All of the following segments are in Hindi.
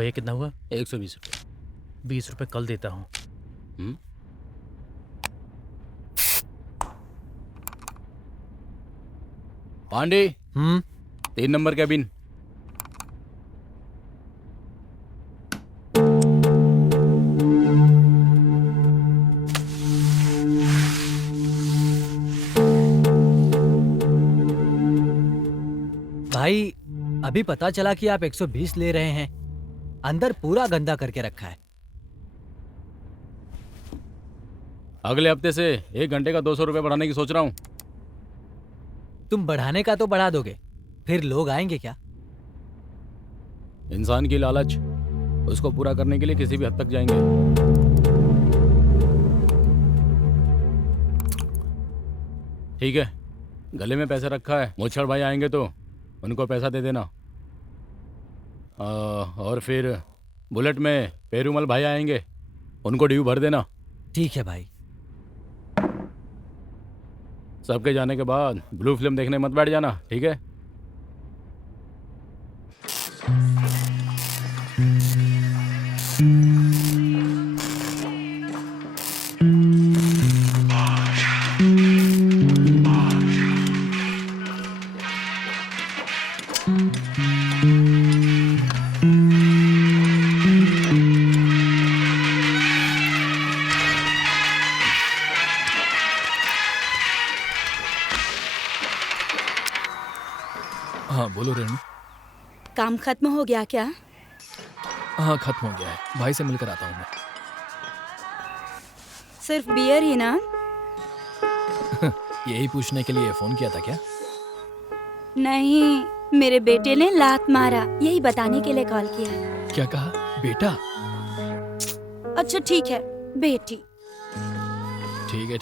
भैया कितना हुआ? 120 रुपये। 20 रुपये कल देता हूँ। Pandey 3 number cabin. भाई अभी पता चला कि आप 120 ले रहे हैं। अंदर पूरा गंदा करके रखा है। अगले हफ्ते से 1 घंटे का 200 रुपये बढ़ाने की सोच रहा हूँ। तुम बढ़ाने का तो बढ़ा दोगे, फिर लोग आएंगे क्या? इंसान की लालच, उसको पूरा करने के लिए किसी भी हद तक जाएंगे। ठीक है, गले में पैसे रखा है, मोछड़ भाई आएंगे तो उनको पैसा दे देना। और फिर बुलेट में पेरूमल भाई आएंगे, उनको ड्यू भर देना। ठीक है भाई। सबके जाने के बाद ब्लू फिल्म देखने मत बैठ जाना, ठीक है? हाँ बोलो रेणु। काम खत्म हो गया क्या? हाँ खत्म हो गया है, भाई से मिलकर आता हूँ मैं। सिर्फ बियर ही ना? यही पूछने के लिए फोन किया था क्या? नहीं, मेरे बेटे ने लात मारा, यही बताने के लिए कॉल किया। क्या कहा? बेटा? अच्छा ठीक है, बेटी। ठीक है,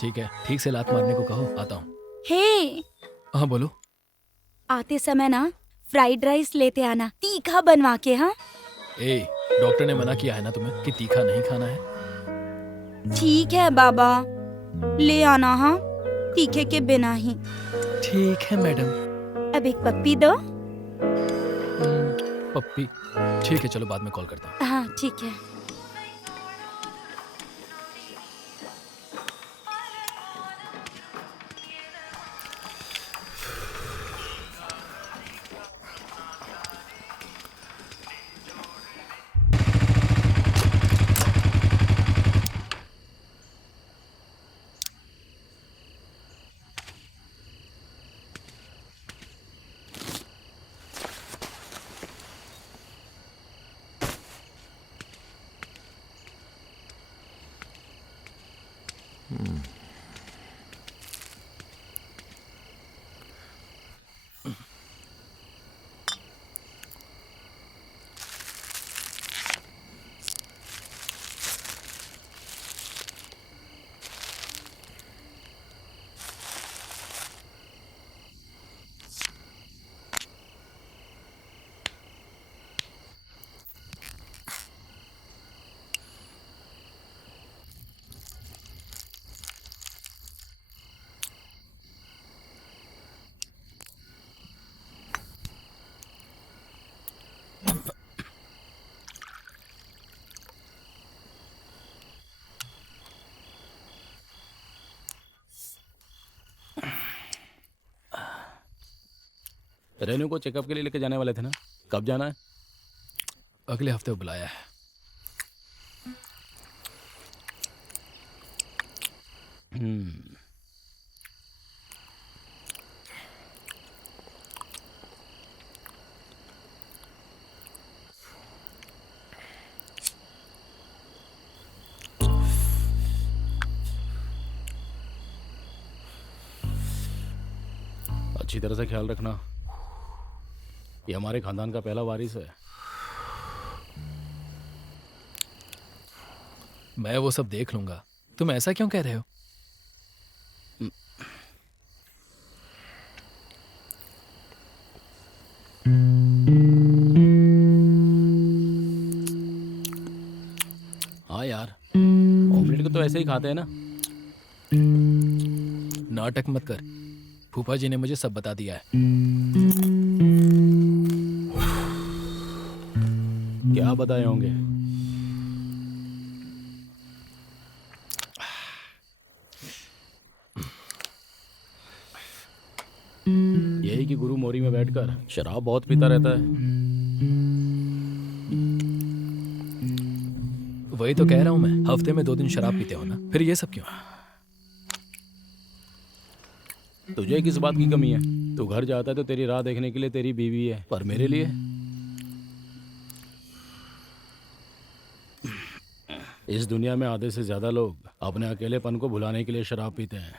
ठीक से लात मारने को कहो, आता हूँ। हे, हाँ बोलो। आते समय ना फ्राइड राइस लेते आना, तीखा बनवा के। हाँ ए, डॉक्टर ने मना किया है ना तुम्हें कि तीखा नहीं खाना है। ठीक है बाबा, ले आना। हाँ, तीखे के बिना ही। ठीक है मैडम। अब एक पप्पी दो। पप्पी? ठीक है, चलो बाद में कॉल करता हूँ। हाँ ठीक है। रेनू को चेकअप के लिए लेके जाने वाले थे ना, कब जाना है? अगले हफ्ते बुलाया है। अच्छी तरह से ख्याल रखना, ये हमारे खानदान का पहला वारिस है। मैं वो सब देख लूंगा, तुम ऐसा क्यों कह रहे हो? हाँ यार, ऑमलेट को तो ऐसे ही खाते हैं ना। नाटक मत कर, फूफा जी ने मुझे सब बता दिया है। क्या बताए होंगे? यही कि गुरु मोरी में बैठकर शराब बहुत पीता रहता है। वही तो कह रहा हूं मैं, हफ्ते में 2 दिन शराब पीते हो ना, फिर ये सब क्यों? तुझे किस बात की कमी है? तू घर जाता है तो तेरी राह देखने के लिए तेरी बीवी है, पर मेरे लिए इस दुनिया में आधे से ज्यादा लोग अपने अकेलेपन को भुलाने के लिए शराब पीते हैं।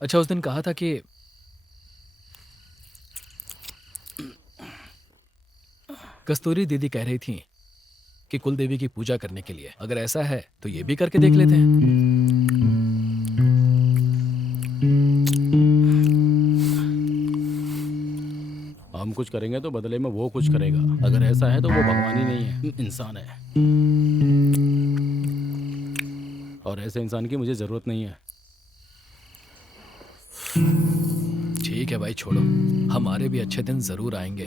अच्छा, उस दिन कहा था कि कस्तूरी दीदी कह रही थी कि कुल देवी की पूजा करने के लिए, अगर ऐसा है तो ये भी करके देख लेते हैं। हम कुछ करेंगे तो बदले में वो कुछ करेगा। अगर ऐसा है तो वो भगवान ही नहीं है, इंसान है, और ऐसे इंसान की मुझे जरूरत नहीं है। ठीक है भाई, छोड़ो, हमारे भी अच्छे दिन जरूर आएंगे।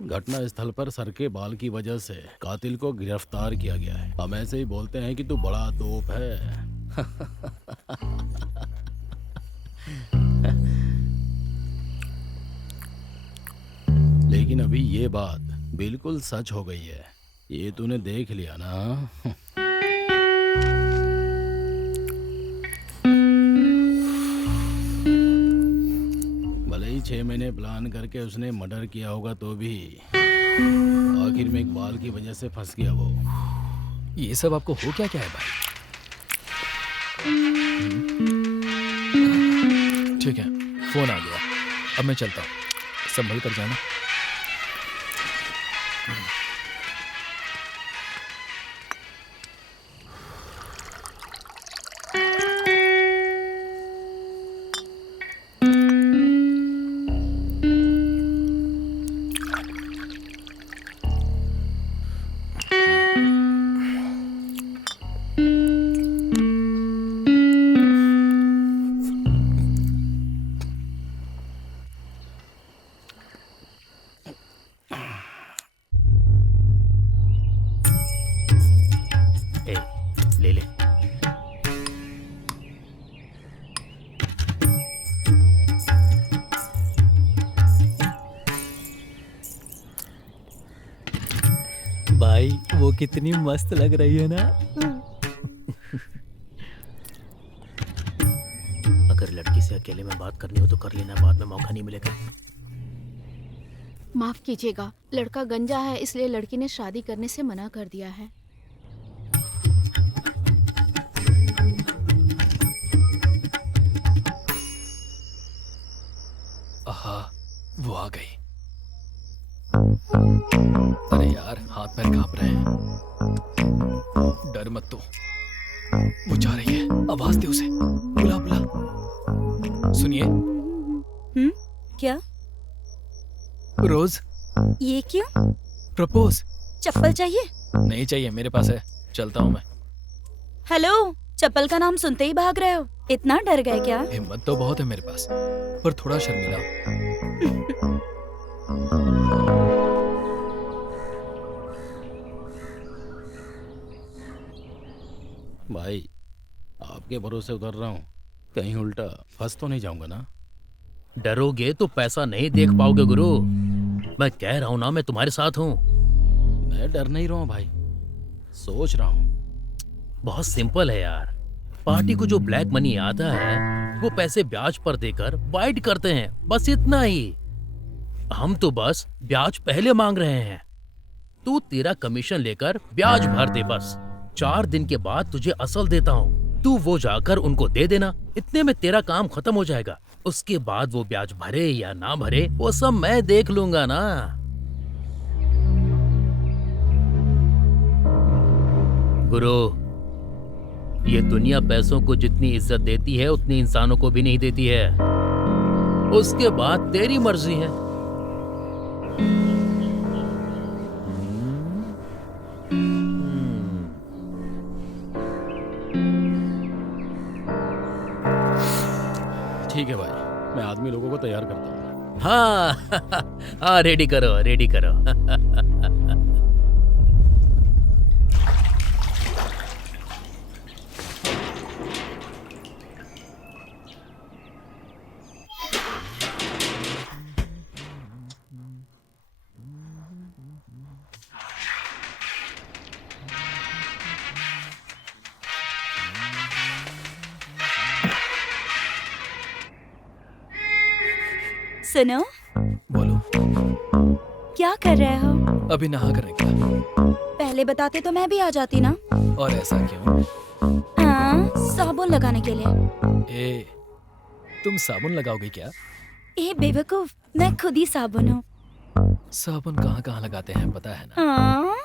घटना स्थल पर सर के बाल की वजह से कातिल को गिरफ्तार किया गया है। हम ऐसे ही बोलते हैं कि तू बड़ा तोप है। लेकिन अभी ये बात बिल्कुल सच हो गई है। ये तूने देख लिया ना। भले ही 6 महीने प्लान करके उसने मर्डर किया होगा तो भी आखिर में एक बाल की वजह से फंस गया वो। ये सब आपको हो क्या क्या है भाई? ठीक है, फोन आ गया, अब मैं चलता हूँ, संभल कर जाना। ए, ले ले। भाई वो कितनी मस्त लग रही है ना। अगर लड़की से अकेले में बात करनी हो तो कर लेना, बाद में मौका नहीं मिलेगा। माफ कीजिएगा, लड़का गंजा है इसलिए लड़की ने शादी करने से मना कर दिया है। आहा, वो आ गई। अरे यार, हाथ पैर कांप रहे हैं। डर मत तो, वो जा रही है, आवाज दे उसे, बुला बुला। सुनिए। क्या? रोज, ये क्यों? प्रपोज। चप्पल चाहिए? नहीं चाहिए, मेरे पास है, चलता हूँ मैं। हेलो, चप्पल का नाम सुनते ही भाग रहे हो, इतना डर गए क्या? हिम्मत तो बहुत है मेरे पास, पर थोड़ा शर्मिला हूं। भाई, आपके भरोसे उतर रहा हूँ, कहीं उल्टा फंस तो नहीं जाऊंगा ना? डरोगे तो पैसा नहीं देख पाओगे गुरु। मैं कह रहा हूं ना, मैं तुम्हारे साथ हूं। मैं डर नहीं रहा हूँ भाई, सोच रहा हूँ। बहुत सिंपल है यार। पार्टी को जो ब्लैक मनी आता है वो पैसे ब्याज पर देकर वाइट करते हैं, बस इतना ही। हम तो बस ब्याज पहले मांग रहे हैं, तू तेरा कमीशन लेकर ब्याज भर दे बस। 4 दिन के बाद तुझे असल देता हूँ, तू वो जाकर उनको दे देना, इतने में तेरा काम खत्म हो जाएगा। उसके बाद वो ब्याज भरे या ना भरे वो सब मैं देख लूंगा ना। गुरु, ये दुनिया पैसों को जितनी इज्जत देती है उतनी इंसानों को भी नहीं देती है। उसके बाद तेरी मर्जी है। ठीक है भाई, मैं आदमी लोगों को तैयार करता हूँ। हाँ हाँ, रेडी करो रेडी करो। सुनो, बोलो। क्या कर रहे हो? अभी नहा कर निकला। पहले बताते तो मैं भी आ जाती ना। और ऐसा क्यों? हाँ, साबुन लगाने के लिए। ए, तुम साबुन लगाओगे क्या? ए बेवकूफ, मैं खुद ही साबुन हूँ। साबुन कहाँ कहाँ लगाते हैं पता है ना? हाँ।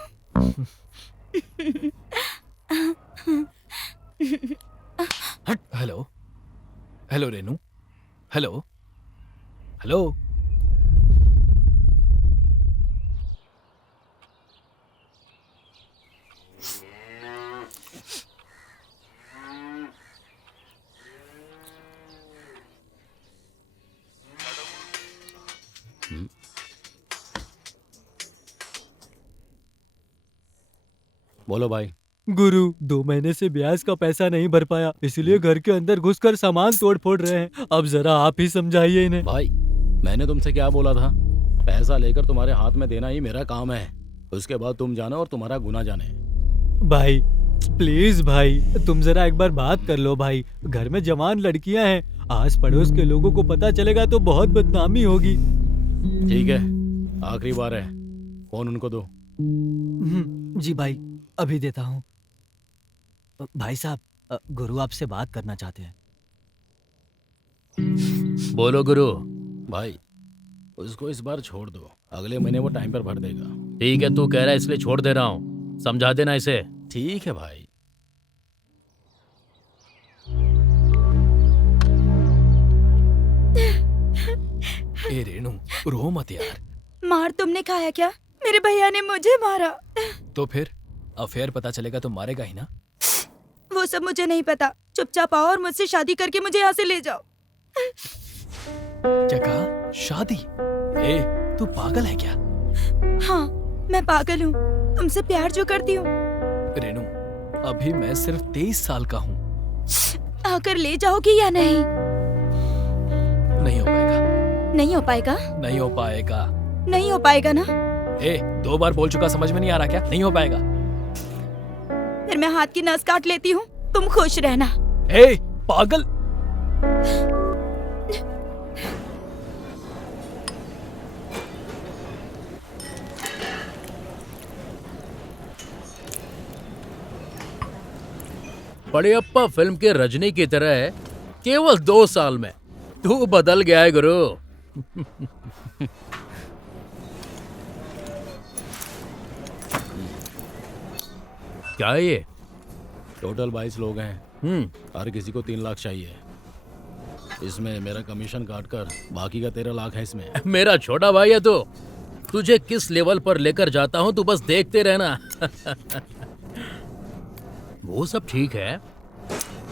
Hello, hello Renu, hello, hello. बोलो भाई। गुरु, 2 महीने से ब्याज का पैसा नहीं भर पाया, इसलिए घर के अंदर घुसकर सामान तोड़ फोड़ रहे हैं। अब जरा आप ही समझाइए इन्हें। भाई, मैंने तुमसे क्या बोला था? पैसा लेकर तुम्हारे हाथ में देना ही मेरा काम है। उसके बाद तुम जानो और तुम्हारा गुना जाने। भाई प्लीज भाई, तुम जरा एक बार बात कर लो भाई। घर में जवान लड़कियां हैं, आस पड़ोस के लोगों को पता चलेगा तो बहुत बदनामी होगी। ठीक है, आखिरी बार है, फोन उनको दो। जी भाई, अभी देता हूँ। भाई साहब, गुरु आपसे बात करना चाहते हैं। बोलो गुरु। भाई, उसको इस बार छोड़ दो, अगले महीने वो टाइम पर भर देगा। ठीक है, तू कह रहा है इसलिए छोड़ दे रहा हूँ, समझा देना इसे। ठीक है भाई। ए रेनू, रो मत यार। मार तुमने खाया क्या? मेरे भैया ने मुझे मारा। तो फिर अफेयर पता चलेगा तो मारेगा ही ना? वो सब मुझे नहीं पता। चुपचाप आओ और मुझसे शादी करके मुझे यहाँ से ले जाओ। क्या कहा? शादी? ए, तू पागल है क्या? हाँ, मैं पागल हूँ। तुमसे प्यार जो करती हूँ। रेनू, अभी मैं सिर्फ 23 साल का हूँ। आकर ले जाओगी या नहीं? नहीं हो पाएगा। नहीं हो पाएगा? नहीं हो पाएगा। नहीं हो पाएगा ना? ए, 2 बार बोल चुका, समझ में नहीं आ रहा क्या? नहीं हो पाएगा। फिर मैं हाथ की नस काट लेती हूँ, तुम खुश रहना। ए, पागल! पड़ियप्पा फिल्म के रजनी की तरह है, केवल 2 साल में तू बदल गया है गुरु। क्या है ये? टोटल 22 लोग हैं। हर किसी को 3 लाख चाहिए। इसमें मेरा कमीशन काटकर बाकी का 13 लाख है इसमें। मेरा छोटा भाई है तो तुझे किस लेवल पर लेकर जाता हूं तू बस देखते रहना। वो सब ठीक है,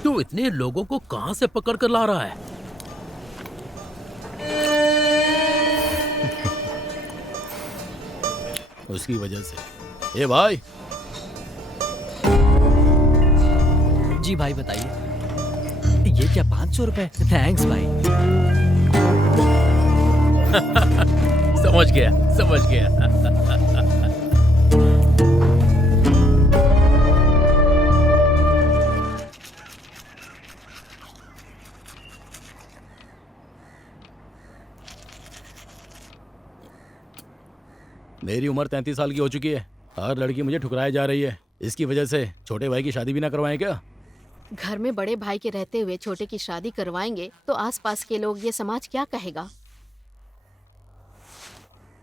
तू इतने लोगों को कहां से पकड़ कर ला रहा है? उसकी वजह से। ए भाई। जी भाई बताइए। ये क्या 500 रुपए? थैंक्स भाई। समझ गया समझ गया। मेरी उम्र 33 साल की हो चुकी है। हर लड़की मुझे ठुकराए जा रही है। इसकी वजह से छोटे भाई की शादी भी ना करवाएं क्या? घर में बड़े भाई के रहते हुए छोटे की शादी करवाएंगे तो आसपास के लोग, ये समाज क्या कहेगा?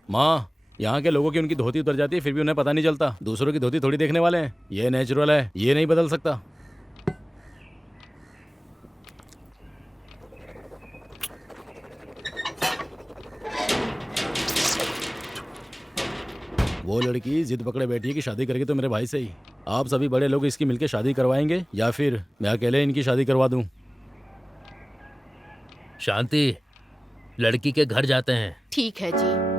माँ, यहाँ के लोगों की उनकी धोती उतर जाती है फिर भी उन्हें पता नहीं चलता। दूसरों की धोती थोड़ी देखने वाले हैं। ये नेचुरल है, ये नहीं बदल सकता। वो लड़की जिद पकड़े बैठी है कि शादी करके तो मेरे भाई से ही। आप सभी बड़े लोग इसकी मिलके शादी करवाएंगे या फिर मैं अकेले इनकी शादी करवा दूं? शांति, लड़की के घर जाते हैं। ठीक है जी।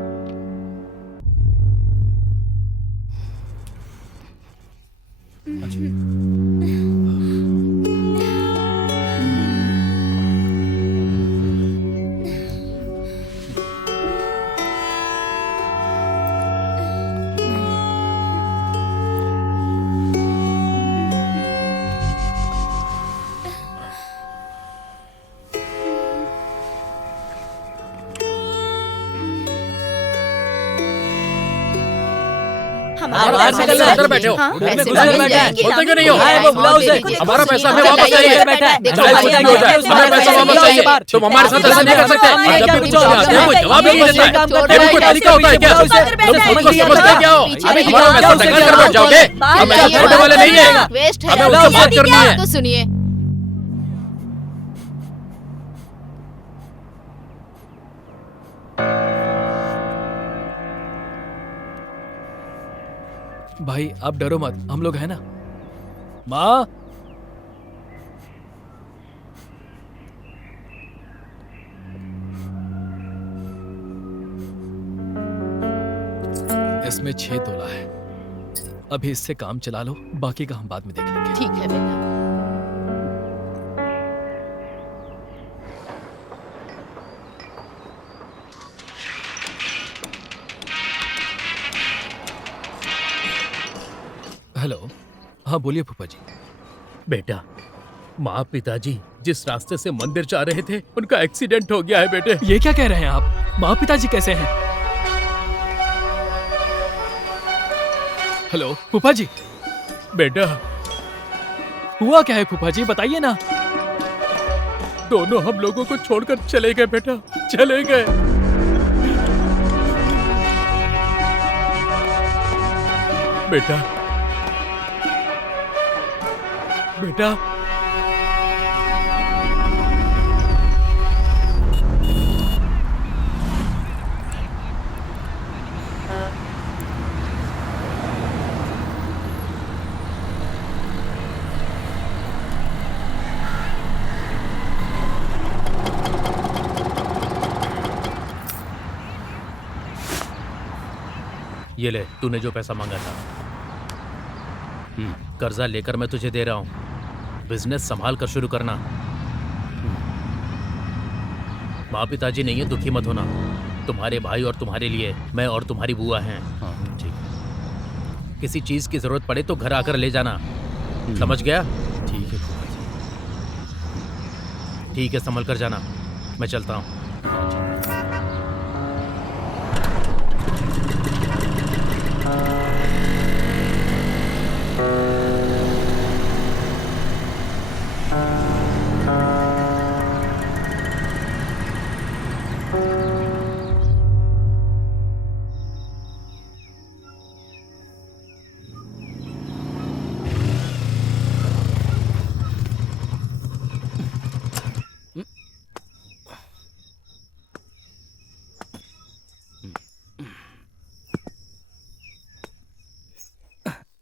बाहर से निकल, अंदर बैठे हो। हाँ, घर में पैसे घुस मिल बैठे हैं। जाएंगे। बोलते क्यों नहीं हो? हाँ, वो बुलाओ उसे। हमारा पैसा हमें हाँ, वापस बताइए, चाहिए। बैठा है। देखो, चाहे कुछ भी हो जाए, हमें पैसा वापस चाहिए। तुम हमारे साथ ऐसा नहीं कर सकते। और जब भी कुछ आते हैं, कोई जवाब ही नहीं देता है। ये कोई तरीका होता है क्या? तुम खुद को समझते क्या हो? अभी हमारा पैसा दंगल कर बैठ जाओगे? हम ऐसे छोड़ने वाले नहीं है। वेस्ट है। हमें उनसे बात करनी है। तो सुनिए, भाई आप डरो मत, हम लोग हैं ना। माँ, इसमें 6 तोला है। अभी इससे काम चला लो, बाकी का हम बाद में देख लेंगे। ठीक है बेटा। हेलो, हाँ बोलिए फूफा जी। बेटा, माँ पिताजी जिस रास्ते से मंदिर जा रहे थे उनका एक्सीडेंट हो गया है बेटे। ये क्या कह रहे हैं आप? माँ पिताजी कैसे हैं? हेलो फूफा जी, बेटा, हुआ क्या है फूफा जी, बताइए ना। दोनों हम लोगों को छोड़कर चले गए बेटा, चले गए। बेटा, बेटा, ये ले, तूने जो पैसा मांगा था। कर्जा लेकर मैं तुझे दे रहा हूँ। बिजनेस संभाल कर शुरू करना। माँ पिताजी नहीं है, दुखी मत होना। तुम्हारे भाई और तुम्हारे लिए मैं और तुम्हारी बुआ हैं। हाँ ठीक है। किसी चीज की जरूरत पड़े तो घर आकर ले जाना, समझ गया? ठीक है फूफा जी। ठीक है, संभल कर जाना। मैं चलता हूँ।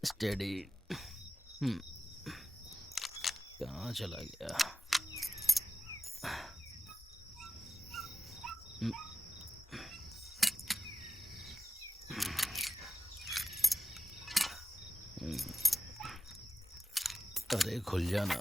स्टेडी। कहाँ चला गया? अरे खुल जाना।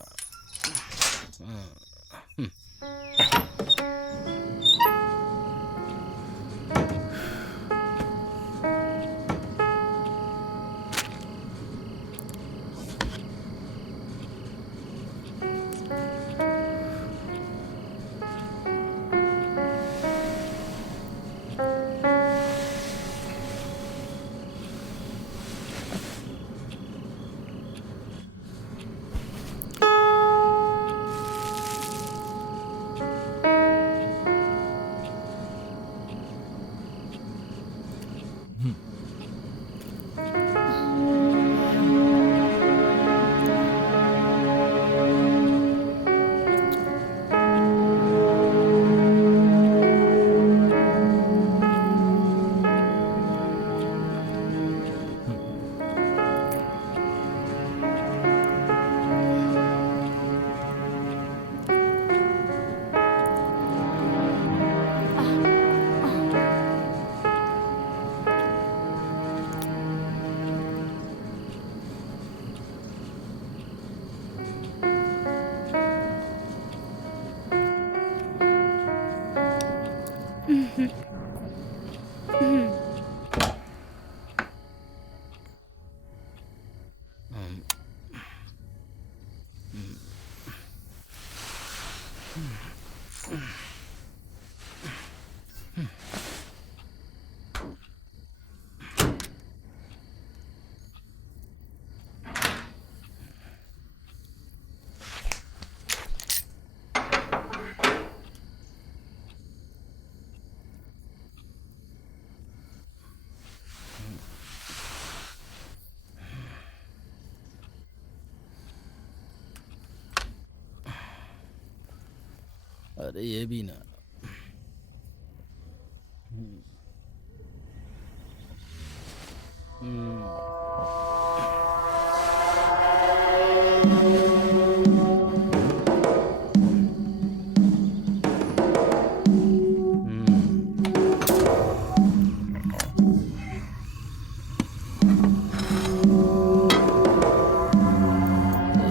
अरे ये भी ना।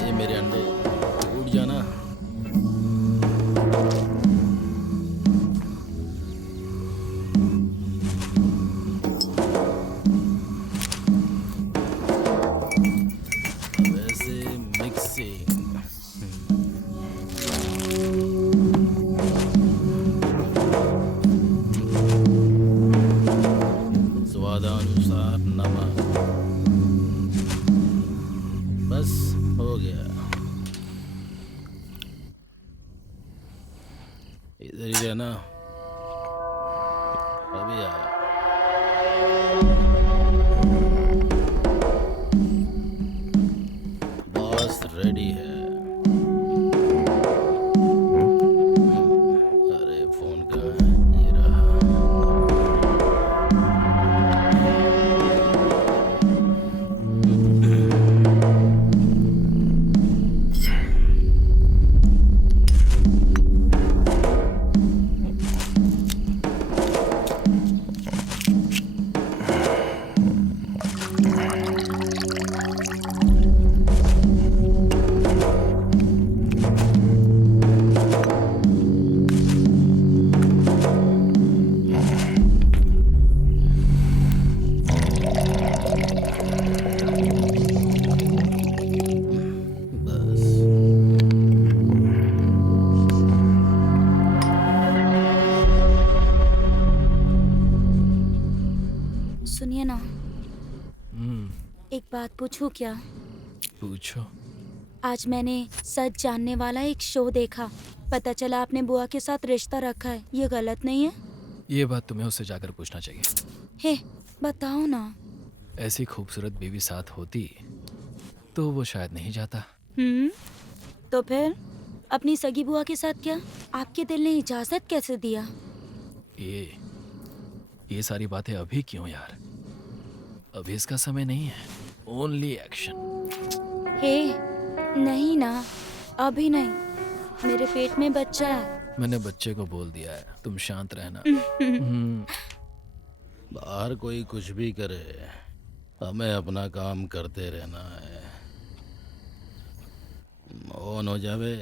ये मेरे अंडे टूट जाना। वैसे मिक्सिंग। स्वादानुसार नमक। बस हो गया। इधर ही रहना। अभी आया। बॉस रेडी है। अरे फोन कहाँ है? ये रहा। बस सुनिए ना, एक बात पूछूं क्या? पूछो। आज मैंने सच जानने वाला एक शो देखा। पता चला आपने बुआ के साथ रिश्ता रखा है। ये गलत नहीं है? ये बात तुम्हें उससे जाकर पूछना चाहिए। हे, बताओ ना। ऐसी खूबसूरत बीवी साथ होती तो वो शायद नहीं जाता। तो फिर अपनी सगी बुआ के साथ क्या? आपके दिल ने इजाजत कैसे दिया? ये सारी बातें अभी क्यों यार? अभी इसका समय नहीं है। Only action. हे, नहीं ना, अभी नहीं। मेरे पेट में बच्चा है। मैंने बच्चे को बोल दिया है, तुम शांत रहना। बाहर कोई कुछ भी करे, हमें अपना काम करते रहना है। ऑन हो जावे।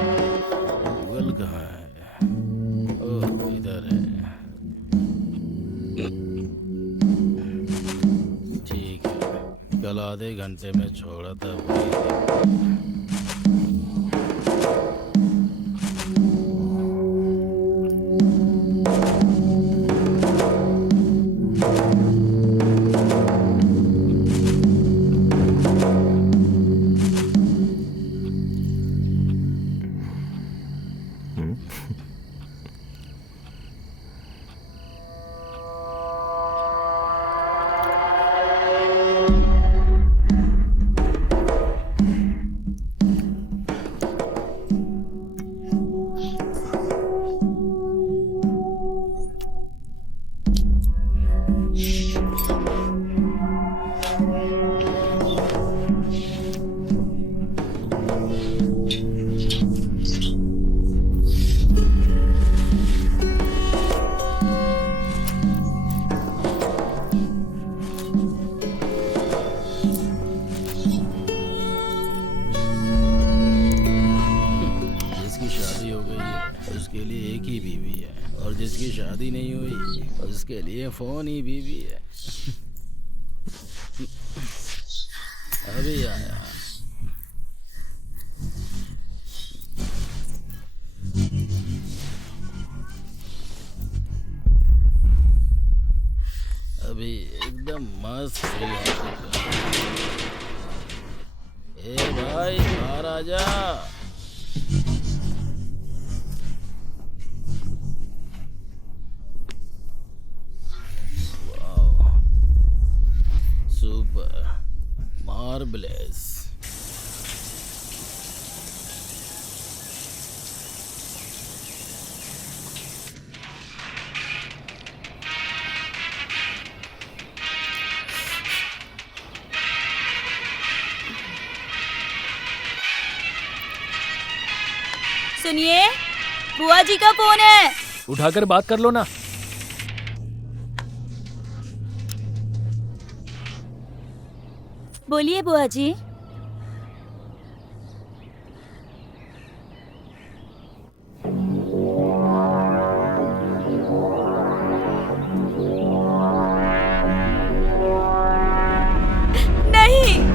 गूगल कहाँ है? ओह, इधर है। ठीक है, कल आधे घंटे में छोड़ा था वही देखो। उसके लिए एक ही बीवी है, और जिसकी शादी नहीं हुई उसके लिए फोन ही बीवी है। अभी आया। अभी एकदम मस्त फ्री है। ए भाई बाहर आ जा। सुपर मार्बलेस। सुनिए, बुआ जी का फोन है। उठाकर बात कर लो ना। बोलिए बुआ जी। नहीं।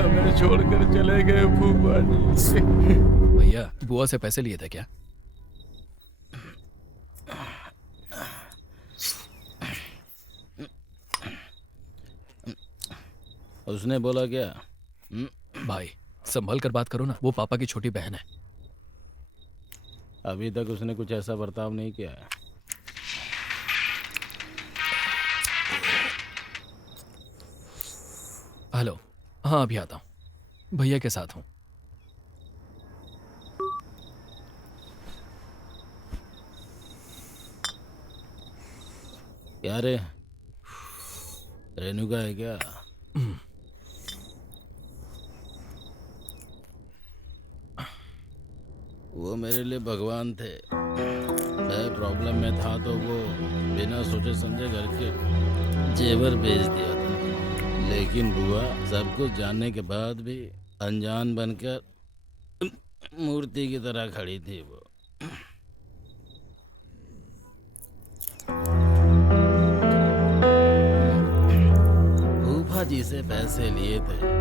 हमें छोड़कर चले गए फूफा जी। भैया बुआ से पैसे लिए थे क्या? उसने बोला क्या? भाई संभल कर बात करो ना, वो पापा की छोटी बहन है। अभी तक उसने कुछ ऐसा बर्ताव नहीं किया है। हेलो, हाँ अभी आता हूँ, भैया के साथ हूँ। क्या रे, रेणु का है क्या? वो मेरे लिए भगवान थे। मैं प्रॉब्लम में था तो वो बिना सोचे समझे घर के जेवर भेज दिया था। लेकिन बुआ सब कुछ जानने के बाद भी अनजान बनकर मूर्ति की तरह खड़ी थी वो। फूफा जी से पैसे लिए थे।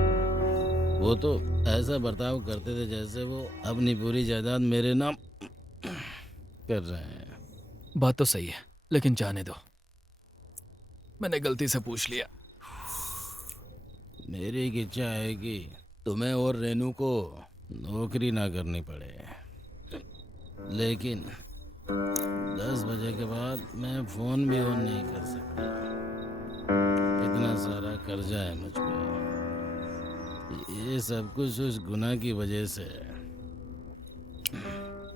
वो तो ऐसा बर्ताव करते थे जैसे वो अपनी पूरी जायदाद मेरे नाम कर रहे हैं। बात तो सही है, लेकिन जाने दो, मैंने गलती से पूछ लिया। मेरी एक इच्छा है कि तुम्हें और रेनू को नौकरी ना करनी पड़े, लेकिन 10 बजे के बाद मैं फोन भी ऑन नहीं कर सकता। इतना सारा कर्जा है मुझ पे। ये सब कुछ उस गुनाह की वजह से है।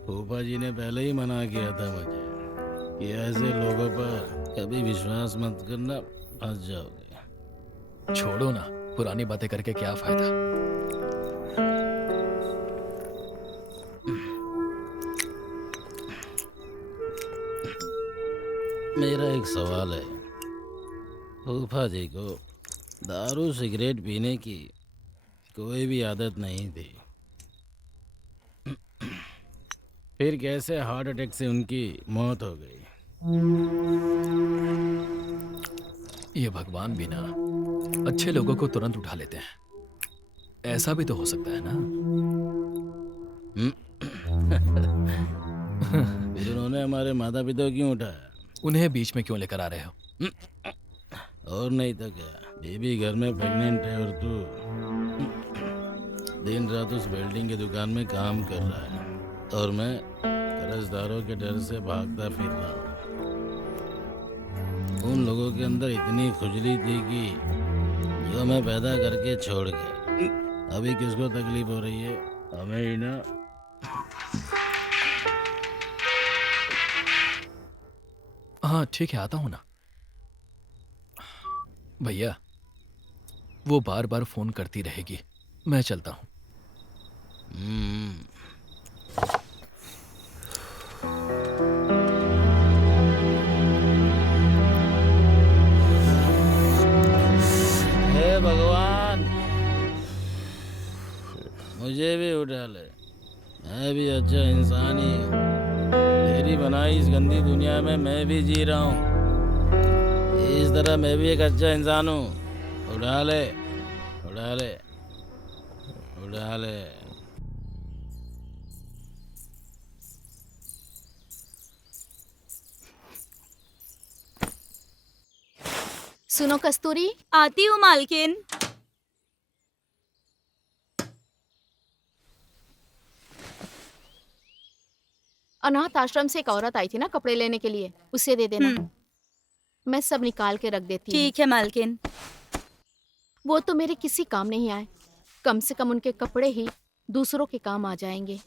फूफा जी ने पहले ही मना किया था मुझे कि ऐसे लोगों पर कभी विश्वास मत करना, फंस जाओगे। छोड़ो ना, पुरानी बातें करके क्या फायदा। मेरा एक सवाल है, फूफा जी को दारू सिगरेट पीने की कोई भी आदत नहीं थी, फिर कैसे हार्ट अटैक से उनकी मौत हो गई? ये भगवान भी ना अच्छे लोगों को तुरंत उठा लेते हैं। ऐसा भी तो हो सकता है ना। फिर उन्होंने हमारे माता पिता को क्यों उठाया? उन्हें बीच में क्यों लेकर आ रहे हो? और नहीं तो क्या, बेबी घर में प्रेग्नेंट है और तू दिन रात उस वेल्डिंग की दुकान में काम कर रहा है और मैं कर्जदारों के डर से भागता फिर रहा हूँ। उन लोगों के अंदर इतनी खुजली थी कि जो मैं पैदा करके छोड़ गया। अभी किसको तकलीफ हो रही है? हमें ही ना। हाँ ठीक है, आता हूँ ना। भैया वो बार बार फोन करती रहेगी, मैं चलता हूँ। हे भगवान, मुझे भी उठा ले। मैं भी अच्छा इंसान ही हूँ। तेरी बनाई इस गंदी दुनिया में मैं भी जी रहा हूँ। इस तरह मैं भी एक अच्छा इंसान हूँ। उठा ले, उठा ले, उठा ले। सुनो कस्तूरी, आती हूँ मालकिन। अनाथ आश्रम से एक औरत आई थी ना कपड़े लेने के लिए, उसे दे देना। मैं सब निकाल के रख देती हूँ। ठीक है मालकिन। वो तो मेरे किसी काम नहीं आए, कम से कम उनके कपड़े ही दूसरों के काम आ जाएंगे।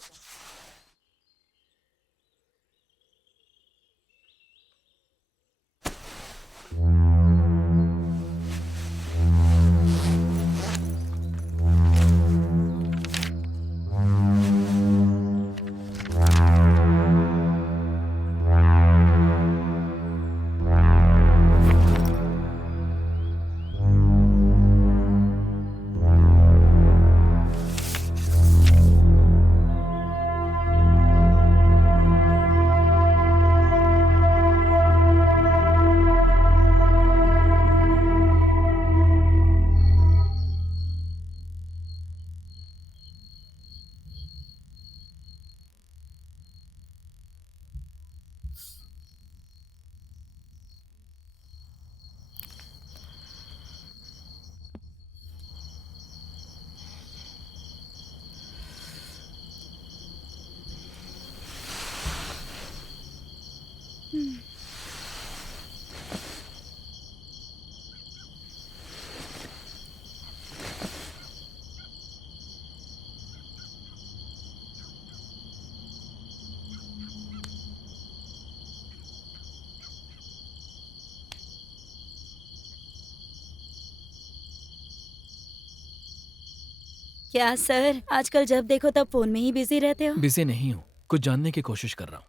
क्या सर, आजकल जब देखो तब फोन में ही बिजी रहते हो? बिजी नहीं हूँ, कुछ जानने की कोशिश कर रहा हूँ।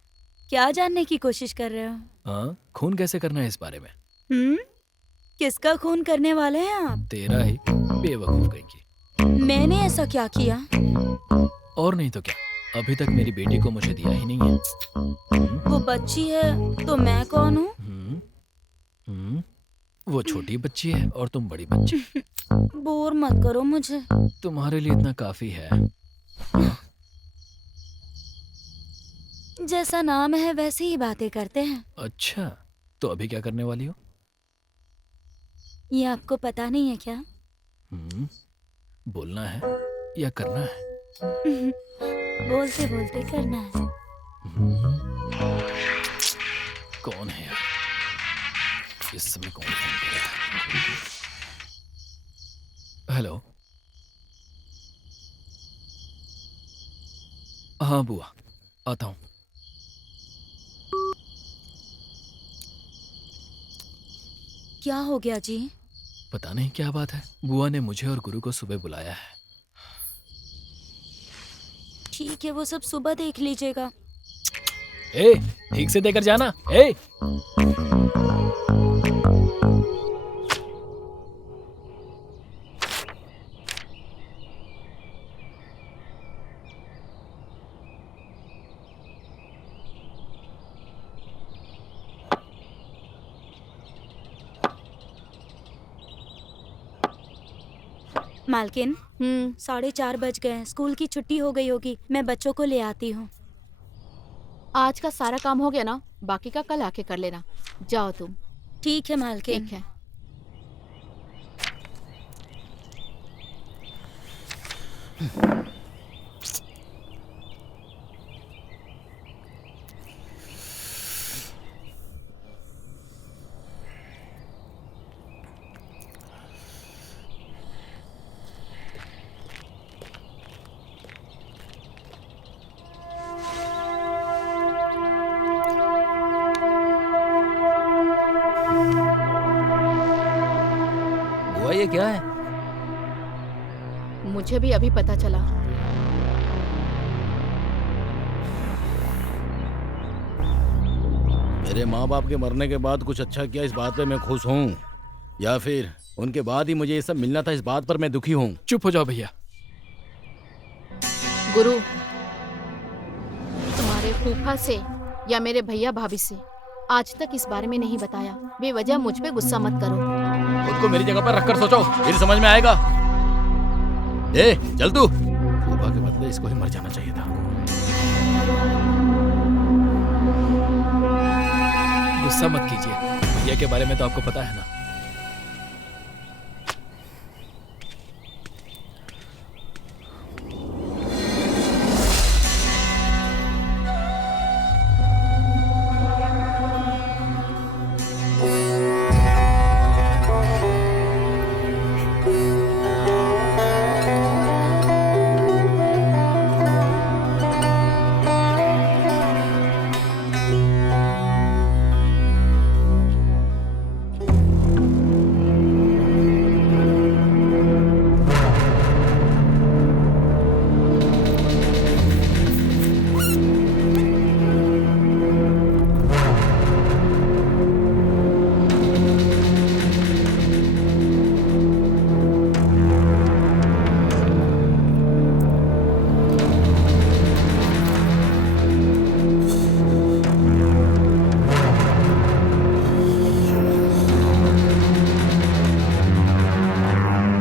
क्या जानने की कोशिश कर रहे हो? हाँ, खून कैसे करना है इस बारे में। किसका खून करने वाले हैं आप? तेरा ही, बेवकूफ कहीं की। मैंने ऐसा क्या किया? और नहीं तो क्या, अभी तक मेरी बेटी को मुझे दिया ही नहीं है। वो बच्ची है तो मैं कौन हूँ? वो छोटी बच्ची है और तुम बड़ी बच्ची। बोर मत करो मुझे। तुम्हारे लिए इतना काफी है। जैसा नाम है वैसे ही बातें करते हैं। अच्छा, तो अभी क्या करने वाली हो? ये आपको पता नहीं है क्या? बोलना है या करना है? बोलते बोलते करना है। कौन है यार? इस समय कौन फोन कर रहा है? हेलो। हाँ बुआ, आता हूँ। क्या हो गया जी? पता नहीं क्या बात है, बुआ ने मुझे और गुरु को सुबह बुलाया है। ठीक है, वो सब सुबह देख लीजिएगा। ए, ठीक से देकर जाना। ए, मालकिन, 4:30 बज गए हैं। स्कूल की छुट्टी हो गई होगी। मैं बच्चों को ले आती हूँ। आज का सारा काम हो गया ना, बाकी का कल आके कर लेना। जाओ तुम। ठीक है मालकिन। ठीक है। क्या है? मुझे भी अभी पता चला। मेरे माँ बाप के मरने के बाद कुछ अच्छा किया इस बात पे मैं खुश हूँ, या फिर उनके बाद ही मुझे ये सब मिलना था इस बात पर मैं दुखी हूँ। चुप हो जाओ भैया। गुरु, तुम्हारे फूफा से या मेरे भैया भाभी से आज तक इस बारे में नहीं बताया। बेवजह मुझ पे गुस्सा मत करो। खुद को मेरी जगह पर रखकर सोचो, फिर समझ में आएगा। ए, चल तू। फूफा के बदले इसको ही मर जाना चाहिए था। गुस्सा मत कीजिए, भैया के बारे में तो आपको पता है ना।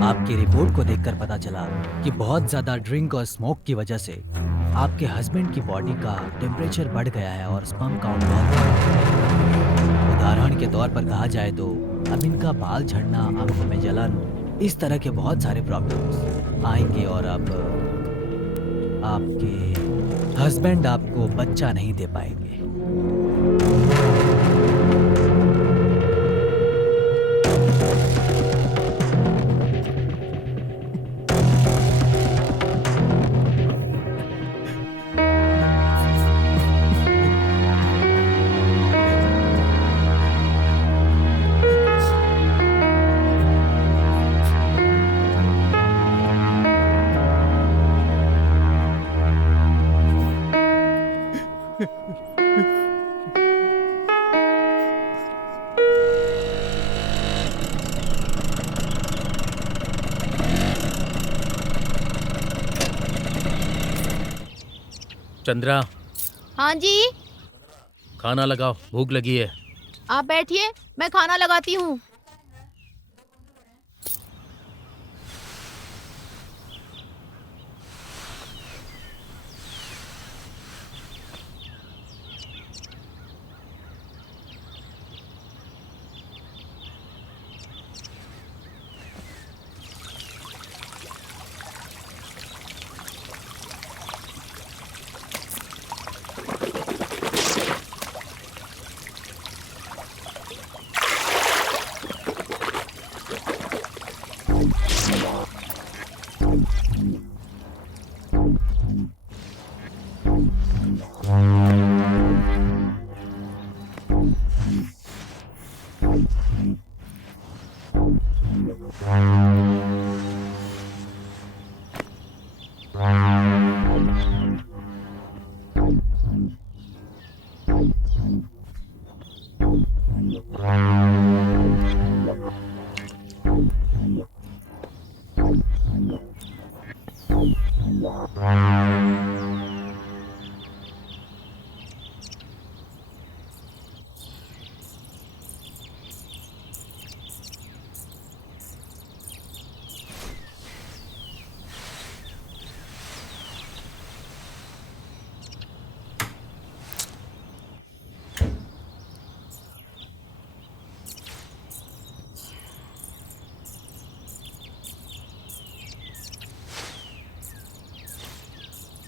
आपकी रिपोर्ट को देखकर पता चला कि बहुत ज्यादा ड्रिंक और स्मोक की वजह से आपके हस्बैंड की बॉडी का टेम्परेचर बढ़ गया है और स्पर्म काउंट बहुत कम हो गया है। उदाहरण के तौर पर कहा जाए तो अब इनका बाल झड़ना, आंखों में जलन, इस तरह के बहुत सारे प्रॉब्लम्स आएंगे और अब आपके हस्बैंड आपको बच्चा नहीं दे पाएंगे। चंद्रा, हाँ जी, खाना लगाओ, भूख लगी है। आप बैठिए, मैं खाना लगाती हूँ।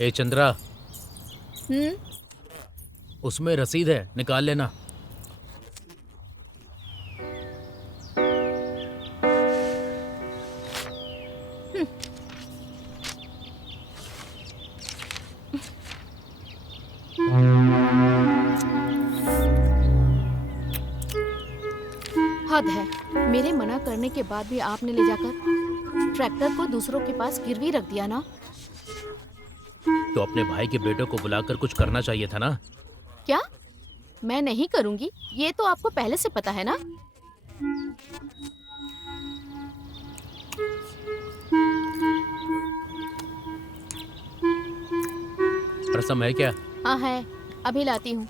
ए चंद्रा, हम्म, उसमें रसीद है, निकाल लेना। हद है, मेरे मना करने के बाद भी आपने ले जाकर ट्रैक्टर को दूसरों के पास गिरवी रख दिया ना। तो अपने भाई के बेटों को बुलाकर कुछ करना चाहिए था ना। क्या मैं नहीं करूंगी? ये तो आपको पहले से पता है ना। रसम है क्या? हाँ है, अभी लाती हूँ।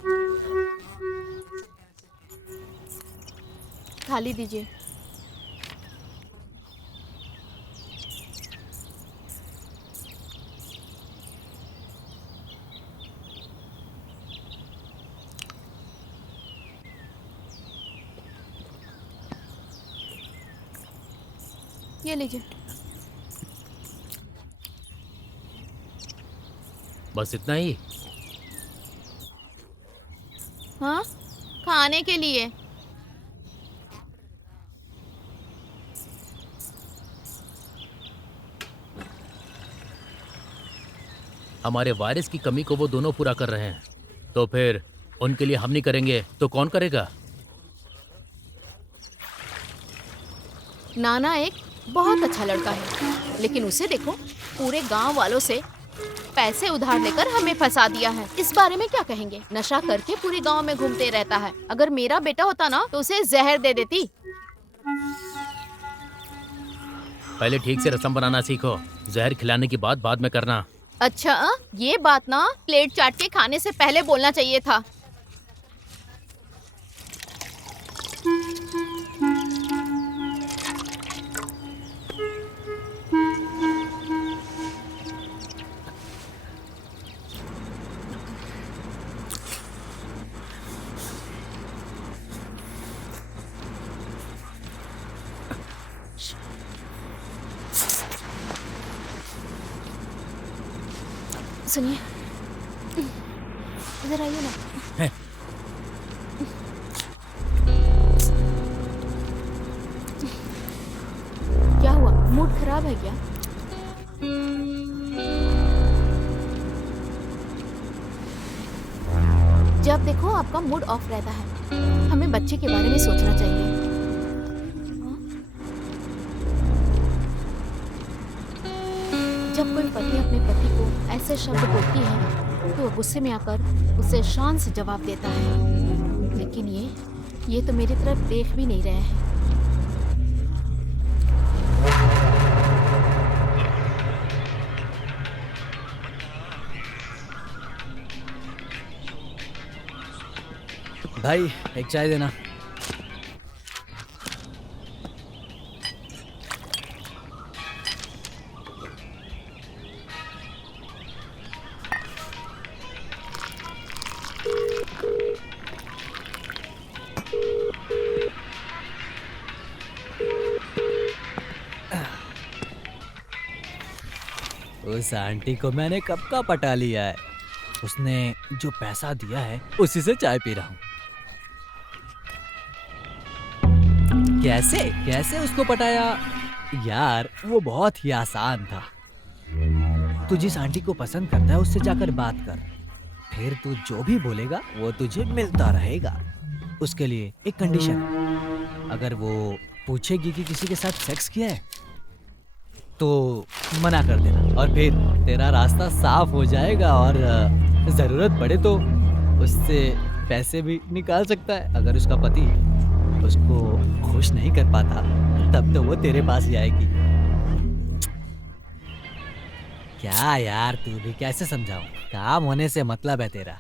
थाली दीजिए। ये लीजिए। बस इतना ही? हाँ, खाने के लिए। हमारे वारिस की कमी को वो दोनों पूरा कर रहे हैं, तो फिर उनके लिए हम नहीं करेंगे तो कौन करेगा? नाना एक बहुत अच्छा लड़का है, लेकिन उसे देखो, पूरे गांव वालों से पैसे उधार लेकर हमें फंसा दिया है। इस बारे में क्या कहेंगे? नशा करके पूरे गांव में घूमते रहता है। अगर मेरा बेटा होता ना तो उसे जहर दे देती। पहले ठीक से रसम बनाना सीखो, जहर खिलाने की बात बाद में करना। अच्छा, ये बात ना प्लेट चाट के खाने से पहले बोलना चाहिए था। सुनिए, इधर आइए ना। क्या हुआ? मूड खराब है क्या? जब देखो आपका मूड ऑफ रहता है। हमें बच्चे के बारे में सोचना चाहिए। जब कोई पति अपने पति को ऐसे शब्द बोलती है तो वो गुस्से में आकर उसे शान से जवाब देता है, लेकिन ये तो मेरी तरफ देख भी नहीं रहे हैं। भाई एक चाय देना। उस आंटी को मैंने कब का पटा लिया है। उसने जो पैसा दिया है उसी से चाय पी रहा हूँ। कैसे कैसे उसको पटाया यार? वो बहुत ही आसान था। तू जिस आंटी को पसंद करता है उससे जाकर बात कर, फिर तू जो भी बोलेगा वो तुझे मिलता रहेगा। उसके लिए एक कंडीशन, अगर वो पूछेगी कि किसी के साथ सेक्स किया है तो मना कर देना, और फिर तेरा रास्ता साफ हो जाएगा और जरूरत पड़े तो उससे पैसे भी निकाल सकता है। अगर उसका पति उसको खुश नहीं कर पाता तब तो वो तेरे पास ही आएगी। क्या यार, तू भी कैसे समझाऊं? काम होने से मतलब है तेरा।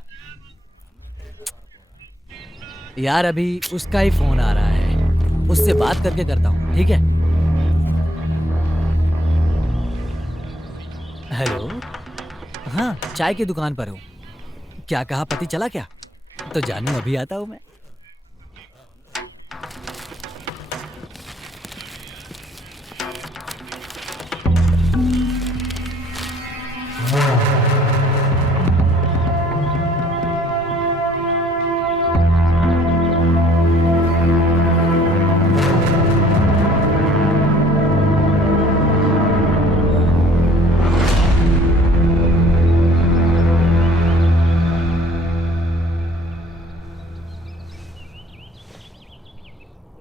यार अभी उसका ही फोन आ रहा है, उससे बात करके करता हूँ, ठीक है? हेलो, हाँ चाय की दुकान पर हूँ। क्या कहा, पति चला क्या? तो जानू अभी आता हूँ मैं।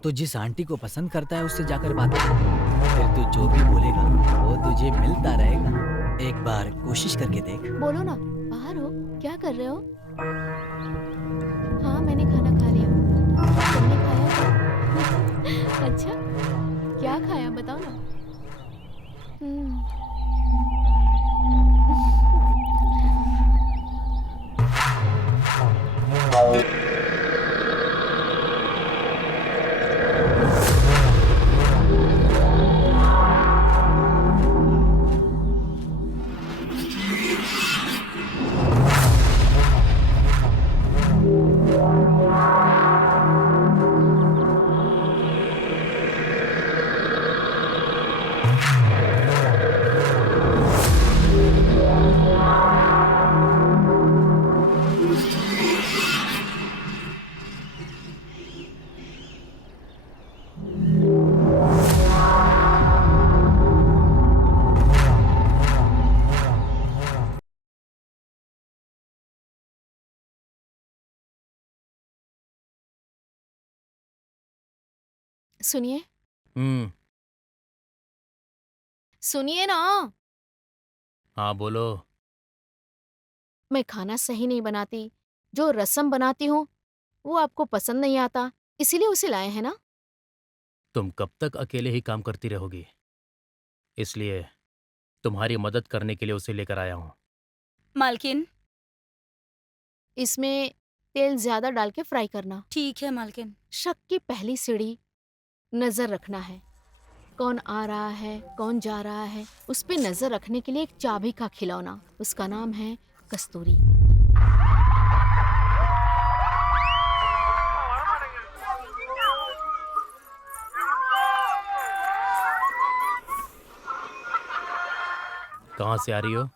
तो जिस आंटी को पसंद करता है उससे जाकर बात कर। फिर तू जो भी बोलेगा वो तुझे मिलता रहेगा। एक बार कोशिश करके देख। बोलो ना, बाहर हो, क्या कर रहे हो? हाँ, मैंने खाना खा लिया। तुमने खाया? अच्छा, क्या खाया बताओ ना। सुनिए, हम्म। सुनिए ना। हाँ बोलो। मैं खाना सही नहीं बनाती। जो रसम बनाती हूँ वो आपको पसंद नहीं आता, इसीलिए उसे लाए हैं ना। तुम कब तक अकेले ही काम करती रहोगी, इसलिए तुम्हारी मदद करने के लिए उसे लेकर आया हूँ। मालकिन। इसमें तेल ज्यादा डाल के फ्राई करना। ठीक है मालकिन। शक की पहली सीढ़ी नजर रखना है। कौन आ रहा है, कौन जा रहा है, उस पे नजर रखने के लिए एक चाबी का खिलौना, उसका नाम है कस्तूरी। कहाँ से आ रही हो?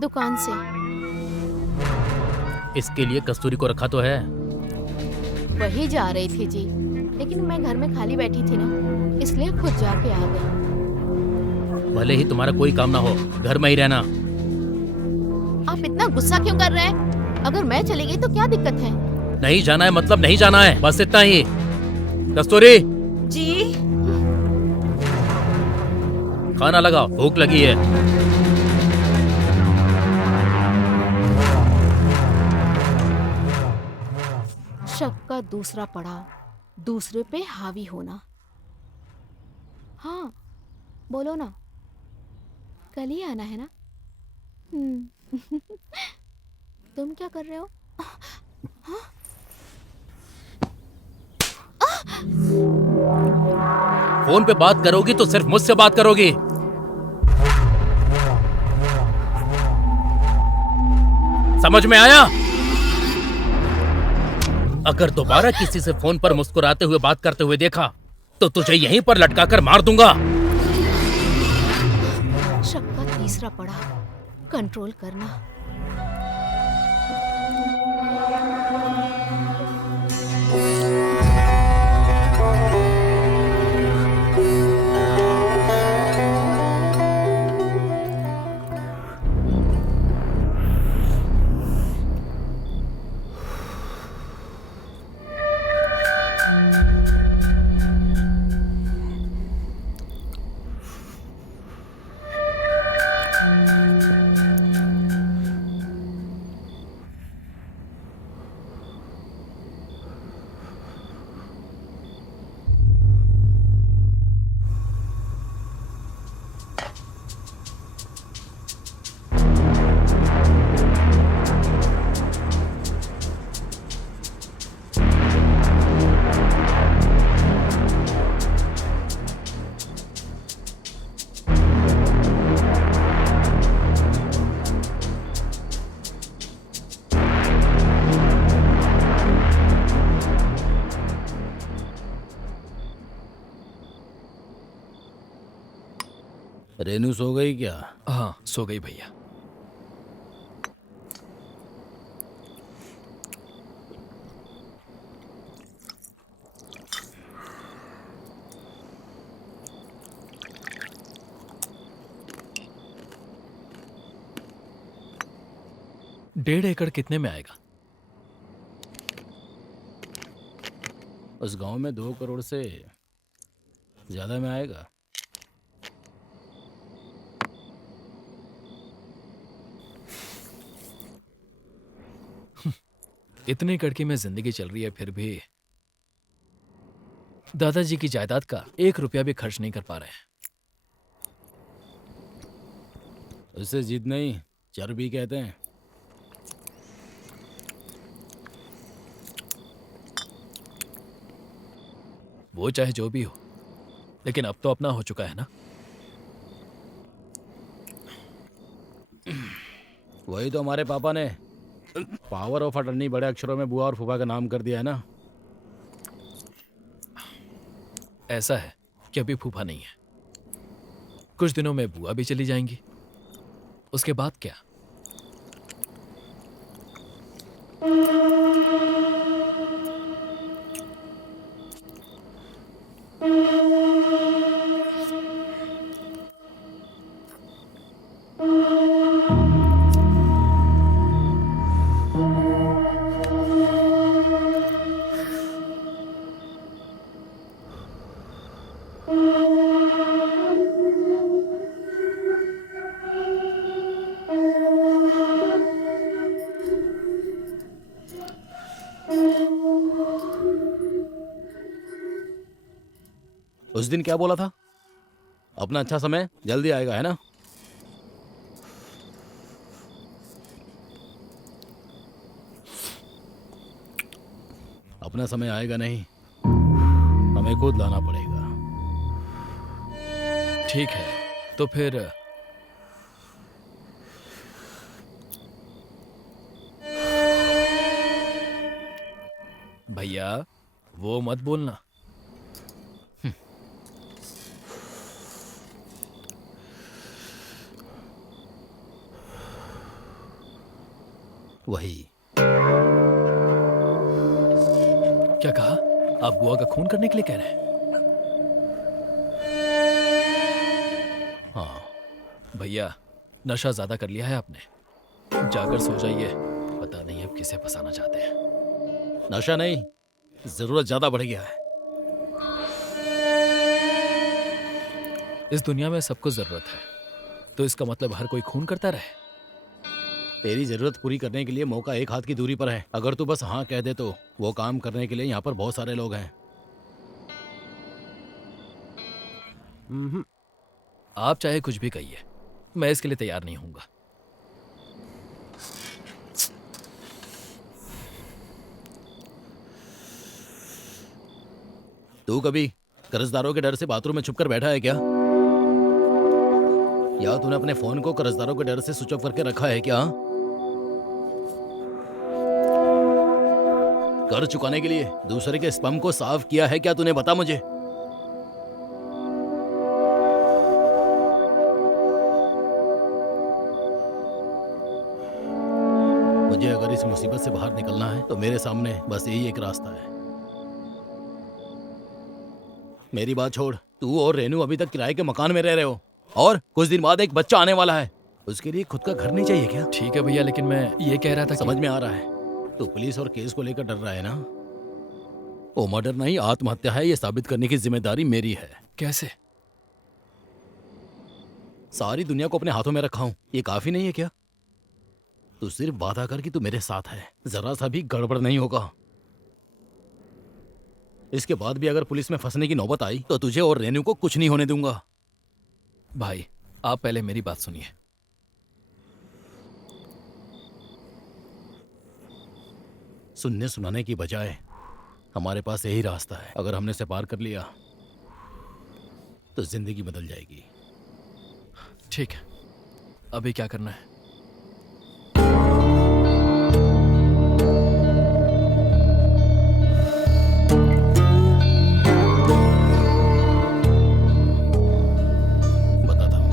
दुकान से। इसके लिए कस्तूरी को रखा तो है। वही जा रही थी जी, लेकिन मैं घर में खाली बैठी थी ना, इसलिए खुद जाके आ गई। भले ही तुम्हारा कोई काम ना हो, घर में ही रहना। आप इतना गुस्सा क्यों कर रहे हैं? अगर मैं चली गई तो क्या दिक्कत है? नहीं जाना है मतलब नहीं जाना है, बस इतना ही। कस्तूरी, जी। खाना लगाओ, भूख लगी है। शक का दूसरा पड़ाव, दूसरे पे हावी होना। हाँ, बोलो ना, कल ही आना है ना? तुम क्या कर रहे हो? फोन पे बात करोगी तो सिर्फ मुझसे बात करोगी। समझ में आया? अगर दोबारा किसी से फोन पर मुस्कुराते हुए बात करते हुए देखा तो तुझे यहीं पर लटकाकर मार दूंगा। शक का तीसरा पड़ाव, कंट्रोल करना। रेनू सो गई क्या? हाँ, सो गई भैया। डेढ़ एकड़ कितने में आएगा? उस गांव में 2 करोड़ से ज्यादा में आएगा। इतनी कड़की में जिंदगी चल रही है, फिर भी दादाजी की जायदाद का 1 रुपया भी खर्च नहीं कर पा रहे हैं। उसे जिद नहीं, चर्बी कहते हैं। वो चाहे जो भी हो, लेकिन अब तो अपना हो चुका है ना। वही तो हमारे पापा ने पावर ऑफ अटर्नी बड़े अक्षरों में बुआ और फूफा का नाम कर दिया है ना। ऐसा है कि अभी फूफा नहीं है, कुछ दिनों में बुआ भी चली जाएंगी, उसके बाद क्या? उस दिन क्या बोला था? अपना अच्छा समय जल्दी आएगा, है ना? अपना समय आएगा नहीं, हमें खुद लाना पड़ेगा। ठीक है, तो फिर भैया वो मत बोलना। वही। क्या कहा? आप बुआ का खून करने के लिए कह रहे हैं? हाँ। भैया नशा ज्यादा कर लिया है आपने, जाकर सो जाइए। पता नहीं अब किसे फंसाना चाहते हैं। नशा नहीं, जरूरत ज्यादा बढ़ गया है। इस दुनिया में सबको जरूरत है, तो इसका मतलब हर कोई खून करता रहे? तेरी जरूरत पूरी करने के लिए मौका एक हाथ की दूरी पर है। अगर तू बस हाँ कह दे तो वो काम करने के लिए यहाँ पर बहुत सारे लोग हैं। आप चाहे कुछ भी कहिए, मैं इसके लिए तैयार नहीं हूंगा। तू कभी कर्जदारों के डर से बाथरूम में छुपकर बैठा है क्या? या तूने अपने फोन को कर्जदारों के डर से स्विच ऑफ करके रखा है क्या? कर्ज चुकाने के लिए दूसरे के स्पम को साफ किया है क्या तूने? बता मुझे। मुझे अगर इस मुसीबत से बाहर निकलना है तो मेरे सामने बस यही एक रास्ता है। मेरी बात छोड़, तू और रेनू अभी तक किराए के मकान में रह रहे हो और कुछ दिन बाद एक बच्चा आने वाला है। उसके लिए खुद का घर नहीं चाहिए क्या? ठीक है भैया, लेकिन मैं ये कह रहा था समझ में आ रहा है। तो पुलिस और केस को लेकर डर रहा है ना? वो मर्डर नहीं, आत्महत्या है, ये साबित करने की जिम्मेदारी मेरी है। कैसे? सारी दुनिया को अपने हाथों में रखा हूं, ये काफी नहीं है क्या? तू सिर्फ वादा कर कि तू मेरे साथ है, जरा सा भी गड़बड़ नहीं होगा। इसके बाद भी अगर पुलिस में फंसने की नौबत आई तो तुझे और रेनू को कुछ नहीं होने दूंगा। भाई आप पहले मेरी बात सुनिए। सुनने सुनाने की बजाय हमारे पास यही रास्ता है। अगर हमने इसे पार कर लिया तो जिंदगी बदल जाएगी। ठीक है, अभी क्या करना है? बताता हूँ।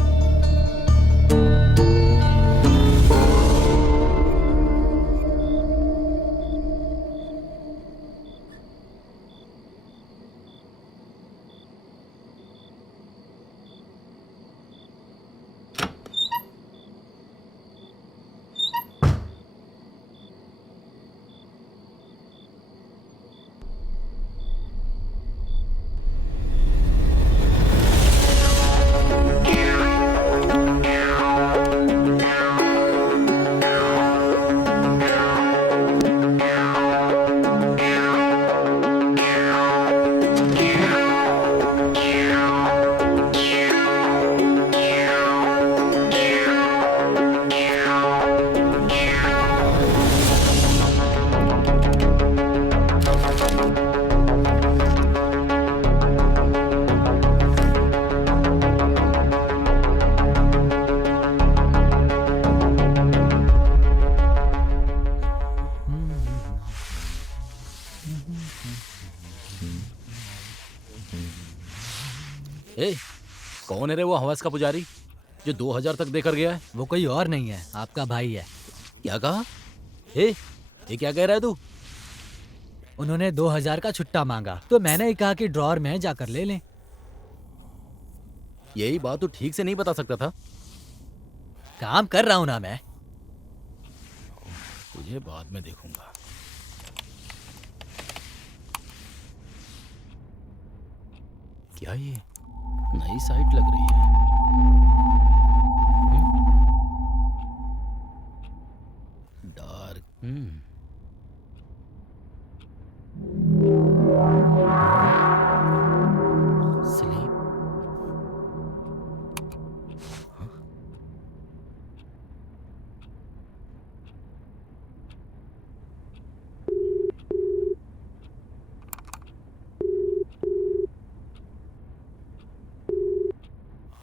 ए, कौन है रे वो हवस का पुजारी जो 2000 तक देकर गया है? वो कोई और नहीं है, आपका भाई है। क्या कहा? ए, ये क्या कह रहा है तू? उन्होंने 2000 का छुट्टा मांगा तो मैंने ही कहा कि ड्रॉर में जाकर ले लें। यही बात तू ठीक से नहीं बता सकता था? काम कर रहा हूं ना मैं। तुझे बाद में देखूंगा। क्या ये नई साइट लग रही है? डार्क। स्लीप।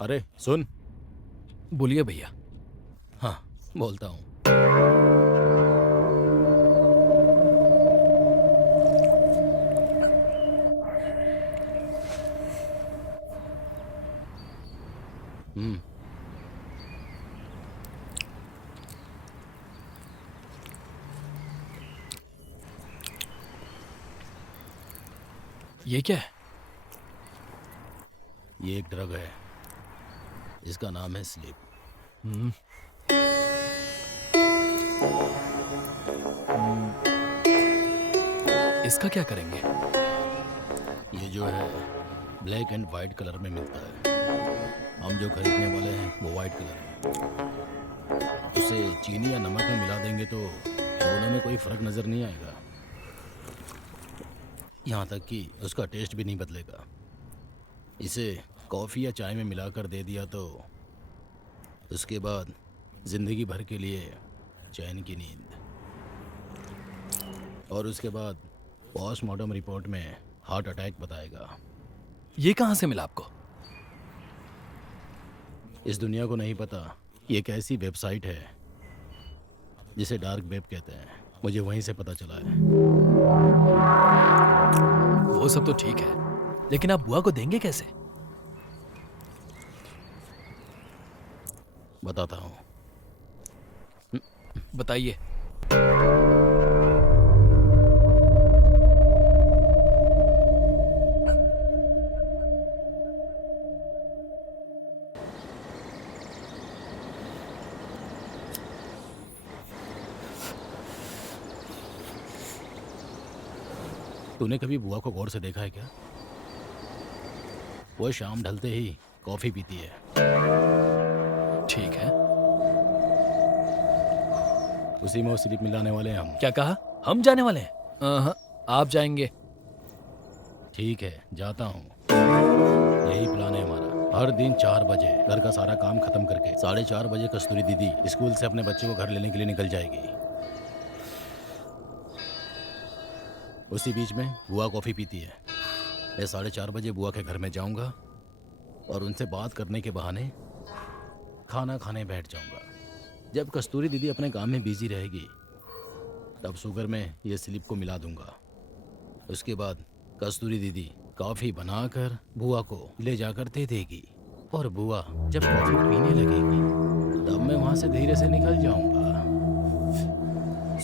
अरे सुन। बोलिए भैया। हाँ, बोलता हूँ। ये क्या है? ये एक ड्रग है, इसका नाम है स्लीप। इसका क्या करेंगे? ये जो है ब्लैक एंड वाइट कलर में मिलता है। हम जो खरीदने वाले हैं वो वाइट कलर है। उसे चीनी या नमक में मिला देंगे तो दोनों में कोई फर्क नजर नहीं आएगा। यहाँ तक कि उसका टेस्ट भी नहीं बदलेगा। इसे कॉफ़ी या चाय में मिलाकर दे दिया तो उसके बाद जिंदगी भर के लिए चैन की नींद। और उसके बाद पोस्टमार्टम रिपोर्ट में हार्ट अटैक बताएगा। ये कहाँ से मिला आपको? इस दुनिया को नहीं पता ये एक ऐसी वेबसाइट है जिसे डार्क वेब कहते हैं। मुझे वहीं से पता चला है। वो सब तो ठीक है, लेकिन आप बुआ को देंगे कैसे? बताता हूँ। बताइए। तूने कभी बुआ को गौर से देखा है क्या? वो शाम ढलते ही कॉफी पीती है। ठीक है। उसी में वो स्लिप मिलाने वाले हैं हम। क्या कहा? हम जाने वाले हैं? आप जाएंगे। ठीक है, जाता हूँ। यही प्लान है हमारा। हर दिन 4 बजे घर का सारा काम खत्म करके 4:30 बजे कस्तूरी दीदी स्कूल से अपने बच्चे को घर लेने के लिए निकल जाएगी। उसी बीच में बुआ कॉफ़ी पीती है। मैं 4:30 बजे बुआ के घर में जाऊंगा और उनसे बात करने के बहाने खाना खाने बैठ जाऊंगा। जब कस्तूरी दीदी अपने काम में बिजी रहेगी तब शुगर में ये स्लिप को मिला दूंगा। उसके बाद कस्तूरी दीदी कॉफ़ी बनाकर बुआ को ले जाकर दे देगी और बुआ जब कॉफ़ी पीने लगेगी तब मैं वहाँ से धीरे से निकल जाऊंगा।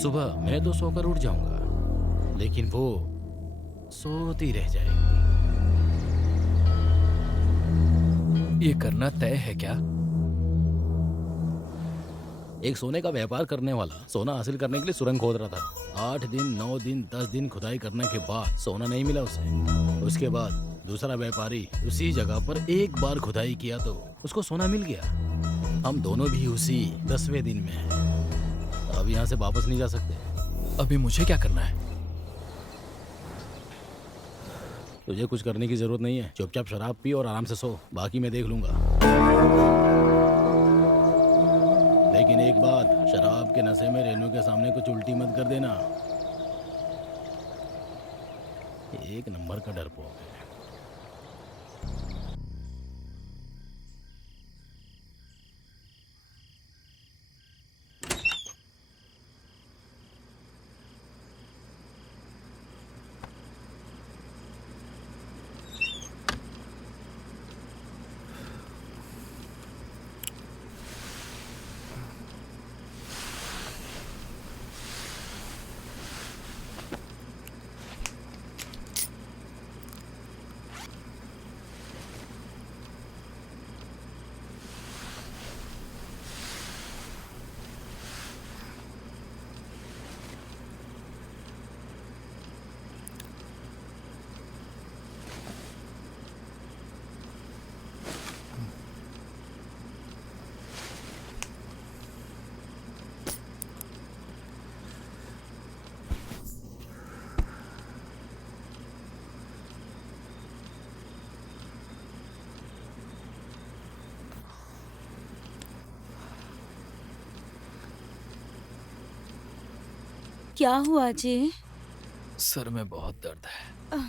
सुबह मैं तो सोकर उठ जाऊंगा लेकिन वो सोती रह जाएगी। ये करना तय है क्या? एक सोने का व्यापार करने वाला सोना हासिल करने के लिए सुरंग खोद रहा था। 8 दिन 9 दिन 10 दिन खुदाई करने के बाद सोना नहीं मिला उसे। उसके बाद दूसरा व्यापारी उसी जगह पर एक बार खुदाई किया तो उसको सोना मिल गया। हम दोनों भी उसी 10वें दिन में हैं। अब यहाँ से वापस नहीं जा सकते। अभी मुझे क्या करना है? तुझे कुछ करने की जरूरत नहीं है। चुपचाप शराब पी और आराम से सो, बाकी मैं देख लूंगा। लेकिन एक बात, शराब के नशे में रेनू के सामने कुछ उल्टी मत कर देना। एक नंबर का डरपोक है। क्या हुआ जी? सर में बहुत दर्द है।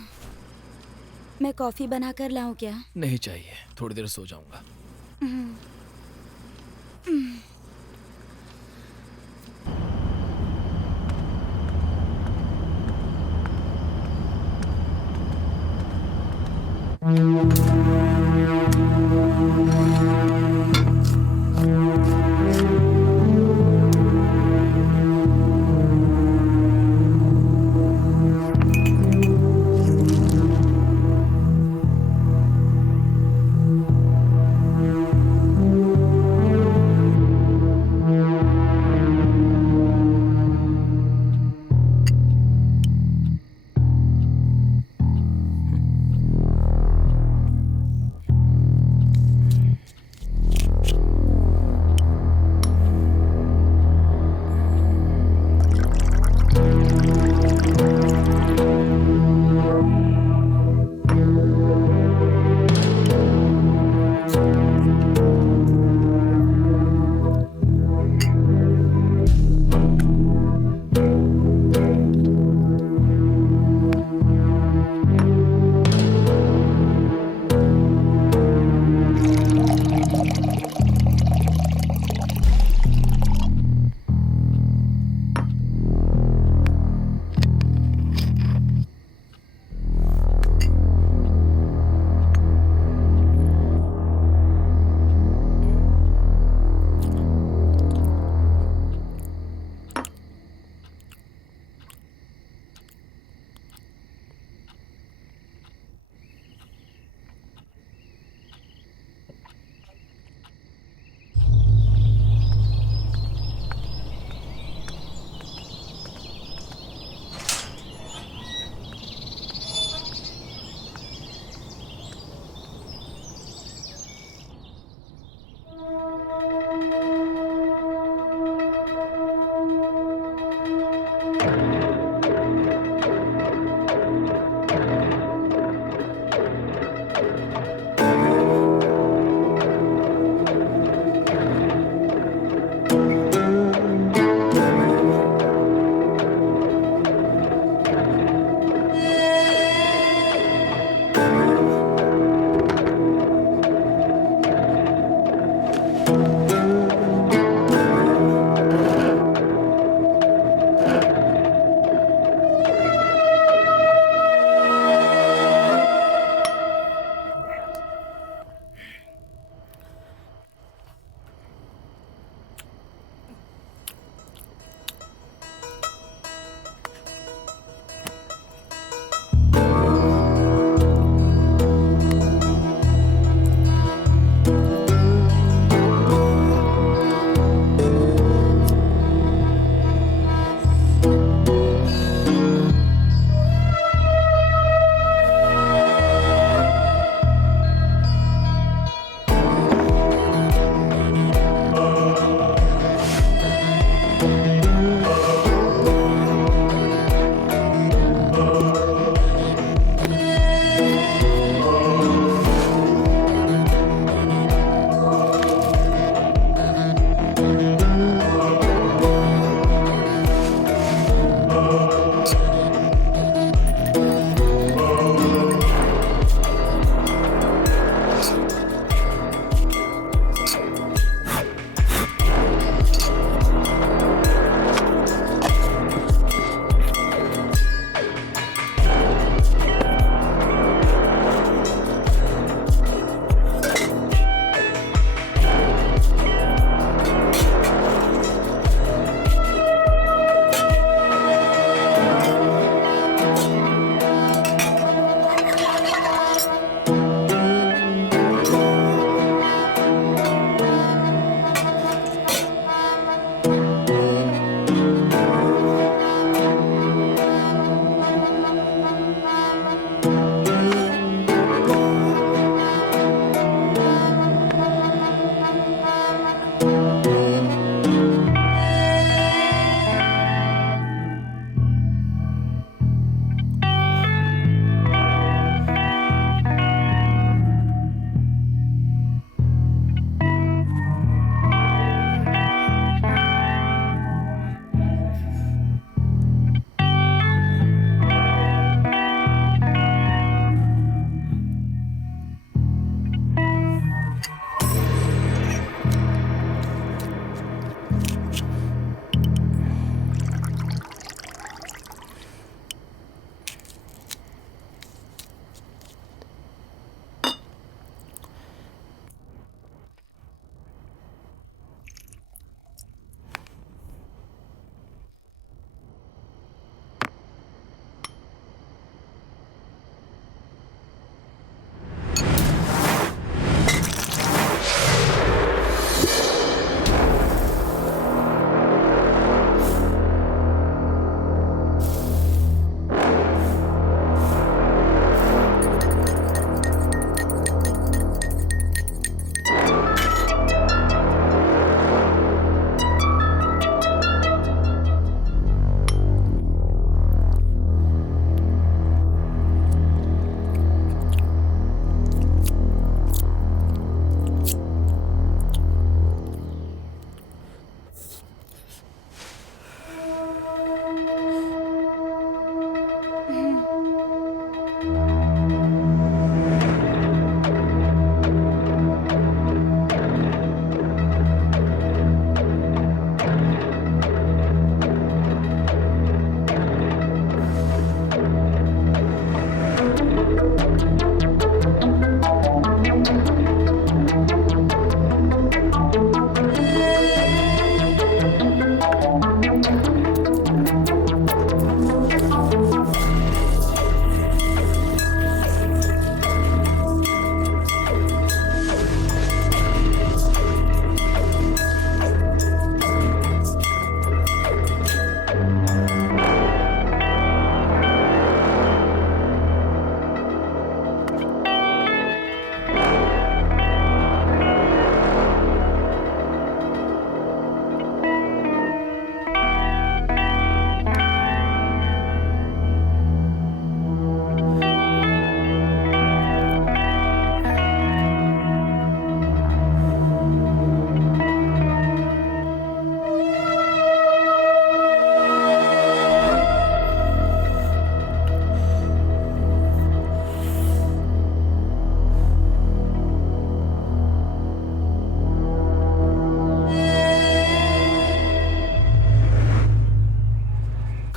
मैं कॉफी बना कर लाऊं क्या? नहीं चाहिए, थोड़ी देर सो जाऊंगा।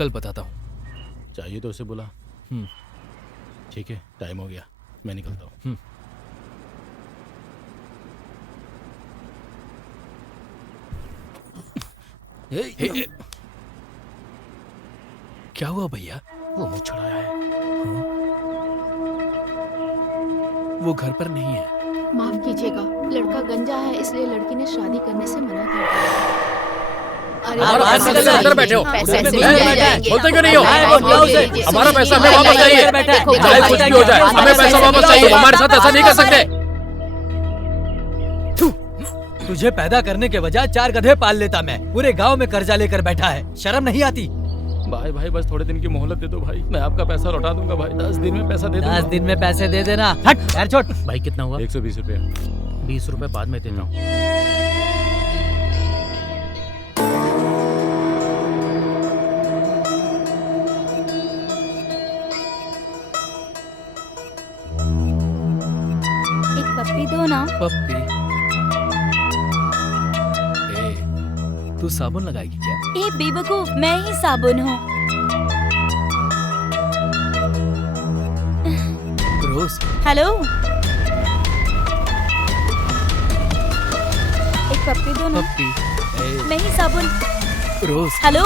कल बताता हूँ। चाहिए तो उसे बुला। हम्म। ठीक है, टाइम हो गया, मैं निकलता हूँ। हे, क्या हुआ भैया? वो मुझ छुड़ाया है। वो घर पर नहीं है। माफ कीजिएगा, लड़का गंजा है इसलिए लड़की ने शादी करने से मना कर दिया। अरे हमारा बाहर पैसा निकल लेकर अंदर जाइए, बैठे हो। पैसे ऐसे ले, मिल ले, जाएंगे। बोलते क्यों नहीं हो? और बोल ले उसे। लीजिए, हमारा सुनिए, पैसा हमें ले वापस जाइए, चाहिए। देखो, चाहे कुछ भी हो जाए, हमारे हमें पैसा पैसे वापस मिल चाहिए। जाएंगे। हमारे साथ ऐसा नहीं कर सकते। तुझे पैदा करने के बजाय 4 गधे पाल लेता मैं। पूरे गांव में कर्जा लेकर बैठा है, शर्म नहीं आती? भाई भाई बस थोड़े दिन की मोहलत दे दो भाई, मैं आपका पैसा लौटा दूंगा भाई। 10 दिन में पैसा दे दूंगा। 10 दिन में पैसे दे देना। हट यार, छोड़। भाई कितना हुआ? 120 रुपया। 20 रुपए बाद में देता हूँ। एक पप्पी दो ना। पप्पी। तू साबुन लगाएगी क्या? ए बेवकूफ, मैं ही साबुन हूँ। रोज। हेलो, एक पप्पी दो ना। पप्पी। मैं ही साबुन। रोज। हेलो,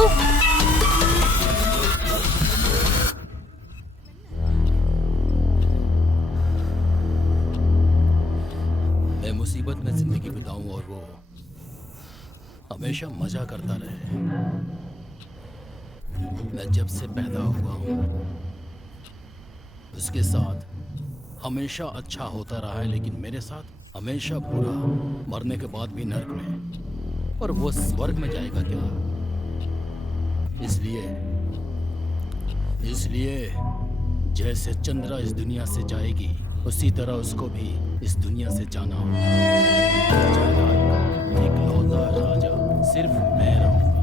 मैं मुसीबत में जिंदगी बिताऊं और वो हमेशा मजा करता रहे। मैं जब से पैदा हुआ हूं उसके साथ हमेशा अच्छा होता रहा है, लेकिन मेरे साथ हमेशा बुरा। मरने के बाद भी नर्क में, और वो स्वर्ग में जाएगा क्या? इसलिए जैसे चंद्रा इस दुनिया से जाएगी उसी तरह उसको भी इस दुनिया से जाना होगा। जायदाद का इकलौता राजा सिर्फ मैं रहूंगा।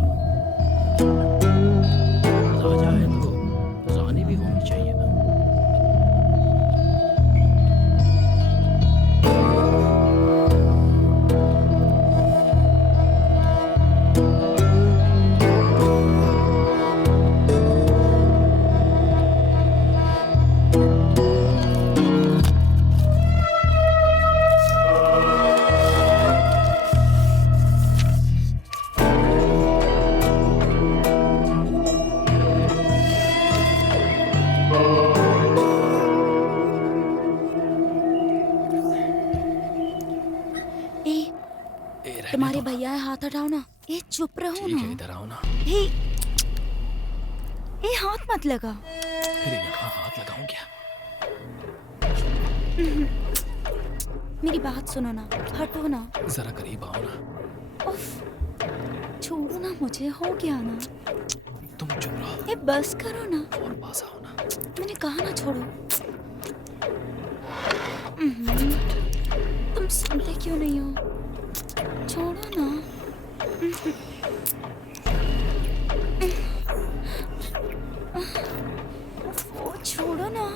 राजा है तो रानी भी होनी चाहिए ना। ए रहने तुम्हारे दो ना। भैया है, हाथ हटाओ ना। ए चुप रहो ठीक है, ना। इधर आओ ना। ए ए हाथ मत लगा। फिर यहाँ हाथ लगाऊं क्या? मेरी बात सुनो ना, हटो ना। जरा करीब आओ ना। उफ, छोड़ो ना मुझे, हो गया ना। तुम चुप रहो ए बस करो ना, और पास आओ ना। मैंने कहा ना छोड़ो। तुम सुनते क्यों नहीं हो? छोड़ो ना। ओ, छोड़ो ना।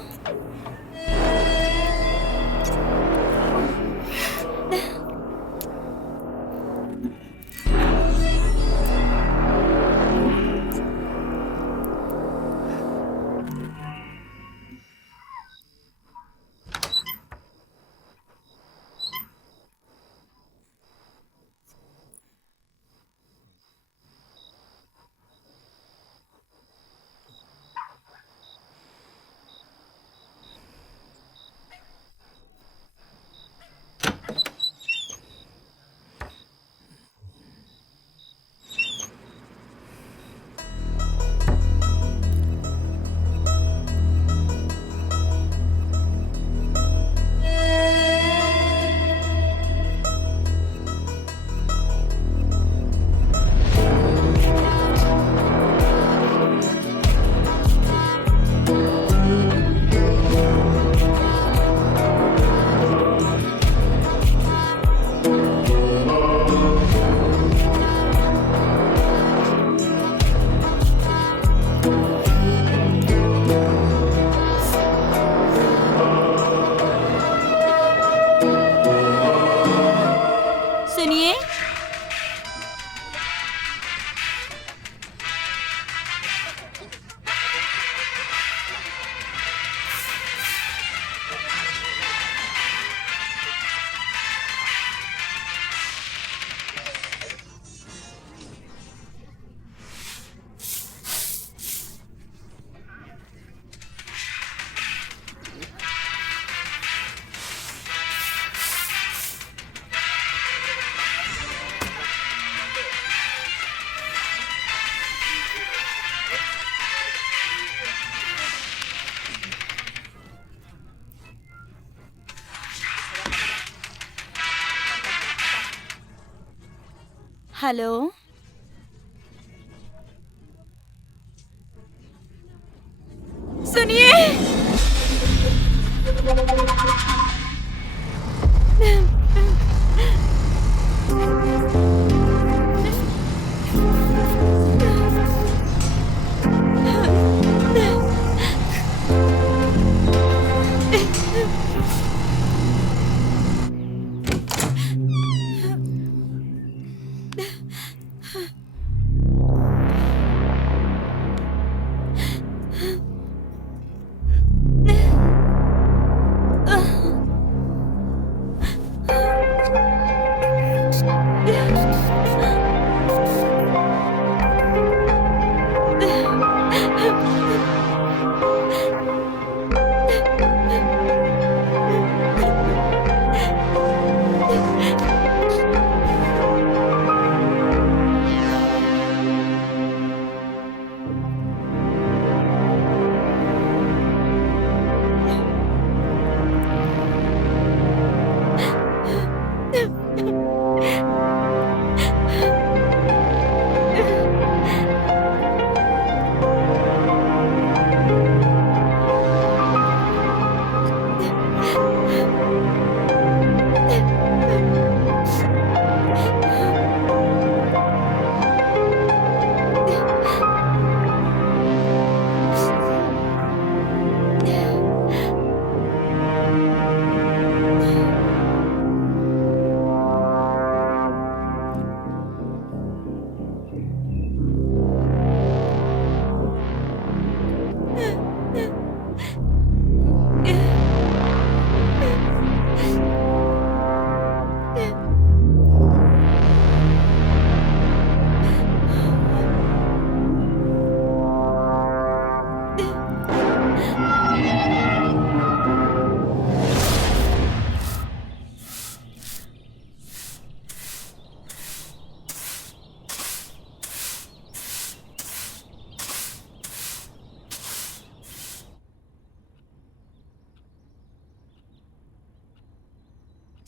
हेलो। सुनिए।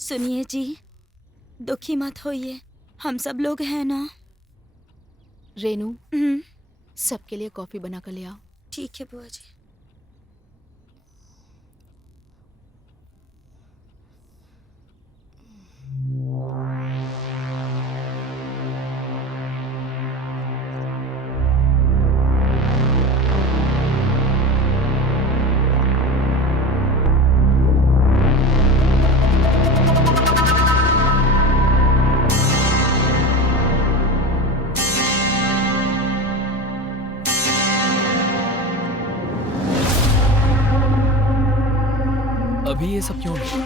सुनिए जी, दुखी मत होइए, हम सब लोग हैं ना। रेनू, हम्म, सबके लिए कॉफी बना कर ले आओ। ठीक है बुआ जी। अभी ये सब क्यों नहीं?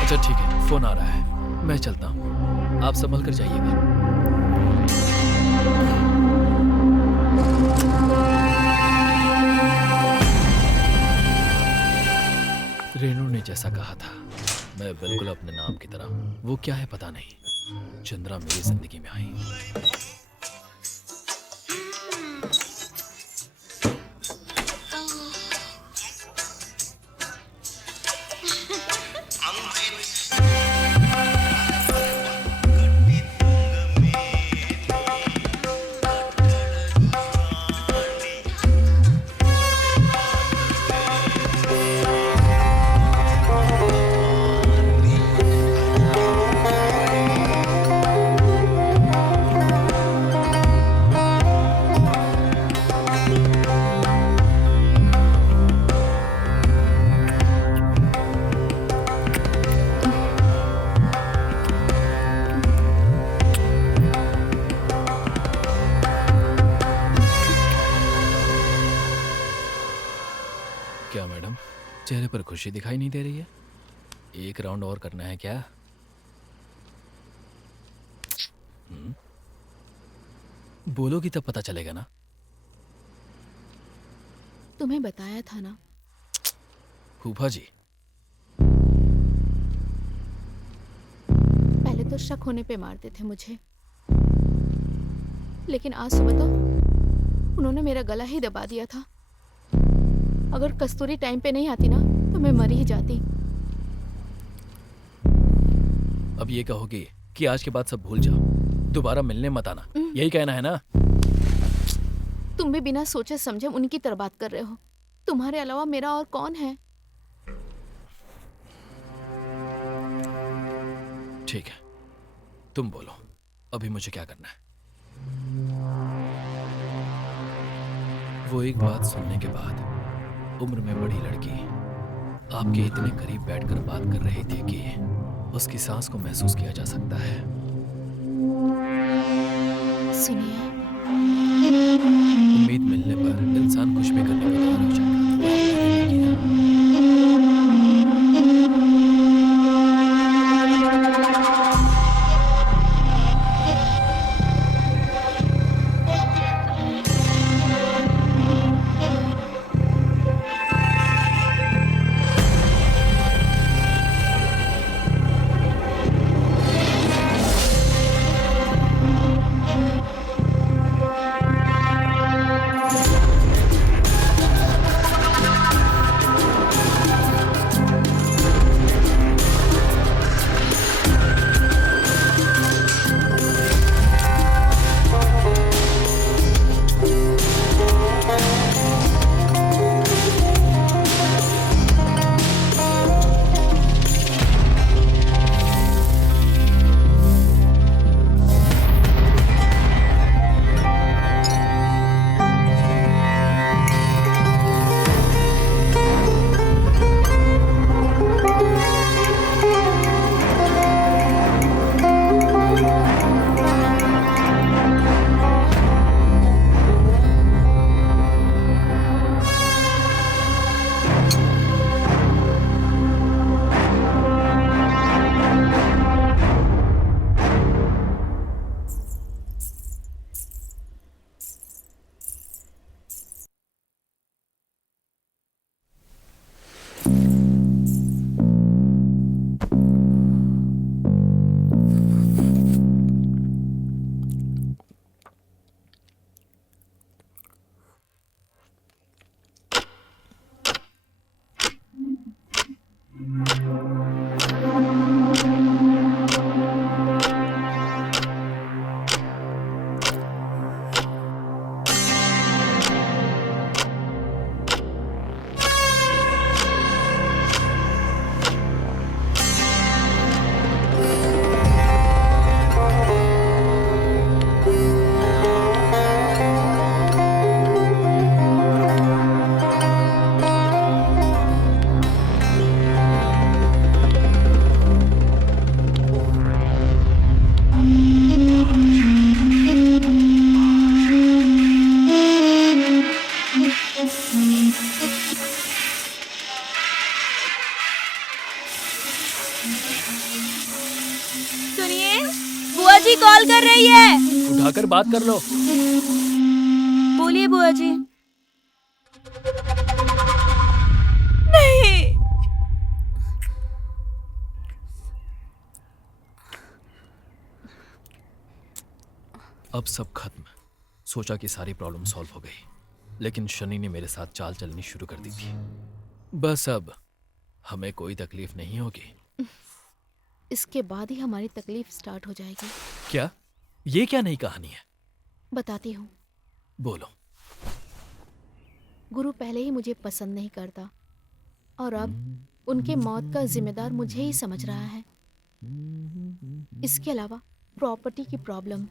अच्छा ठीक है, फोन आ रहा है, मैं चलता हूँ, आप संभल कर जाइएगा। रेनू ने जैसा कहा था, मैं बिल्कुल अपने नाम की तरह, वो क्या है पता नहीं, चंद्रा मेरी जिंदगी में आई। क्या मैडम, चेहरे पर खुशी दिखाई नहीं दे रही है? एक राउंड और करना है क्या? बोलोगी तब पता चलेगा ना। तुम्हें बताया था ना। फूफा जी, पहले तो शक होने पे मारते थे मुझे, लेकिन आज सुबह तो उन्होंने मेरा गला ही दबा दिया था। अगर कस्तूरी टाइम पे नहीं आती ना तो मैं मर ही जाती। अब ये कहोगे कि आज के बाद सब भूल जाओ, दोबारा मिलने मत आना, यही कहना है ना? तुम भी बिना सोचे समझे उनकी तरह बात कर रहे हो। तुम्हारे अलावा मेरा और कौन है? ठीक है, तुम बोलो, अभी मुझे क्या करना है? वो एक बात सुनने के बाद उम्र में बड़ी लड़की आपके इतने करीब बैठकर बात कर रही थी कि उसकी सांस को महसूस किया जा सकता है। सुनिए, उम्मीद मिलने पर इंसान कुछ भी करने को तैयार हो जाता है। सुनिए, बुआ जी कॉल कर रही है। उठाकर बात कर लो। बोलिए बुआ जी। नहीं। अब सब खत्म। सोचा कि सारी प्रॉब्लम सॉल्व हो गई, लेकिन शनि ने मेरे साथ चाल चलनी शुरू कर दी थी। बस अब हमें कोई तकलीफ नहीं होगी। इसके बाद ही हमारी तकलीफ स्टार्ट हो जाएगी। क्या? ये क्या नई कहानी है? बताती हूँ। बोलो। गुरु पहले ही मुझे पसंद नहीं करता और अब उनके मौत का जिम्मेदार मुझे ही समझ रहा है। इसके अलावा प्रॉपर्टी की प्रॉब्लम।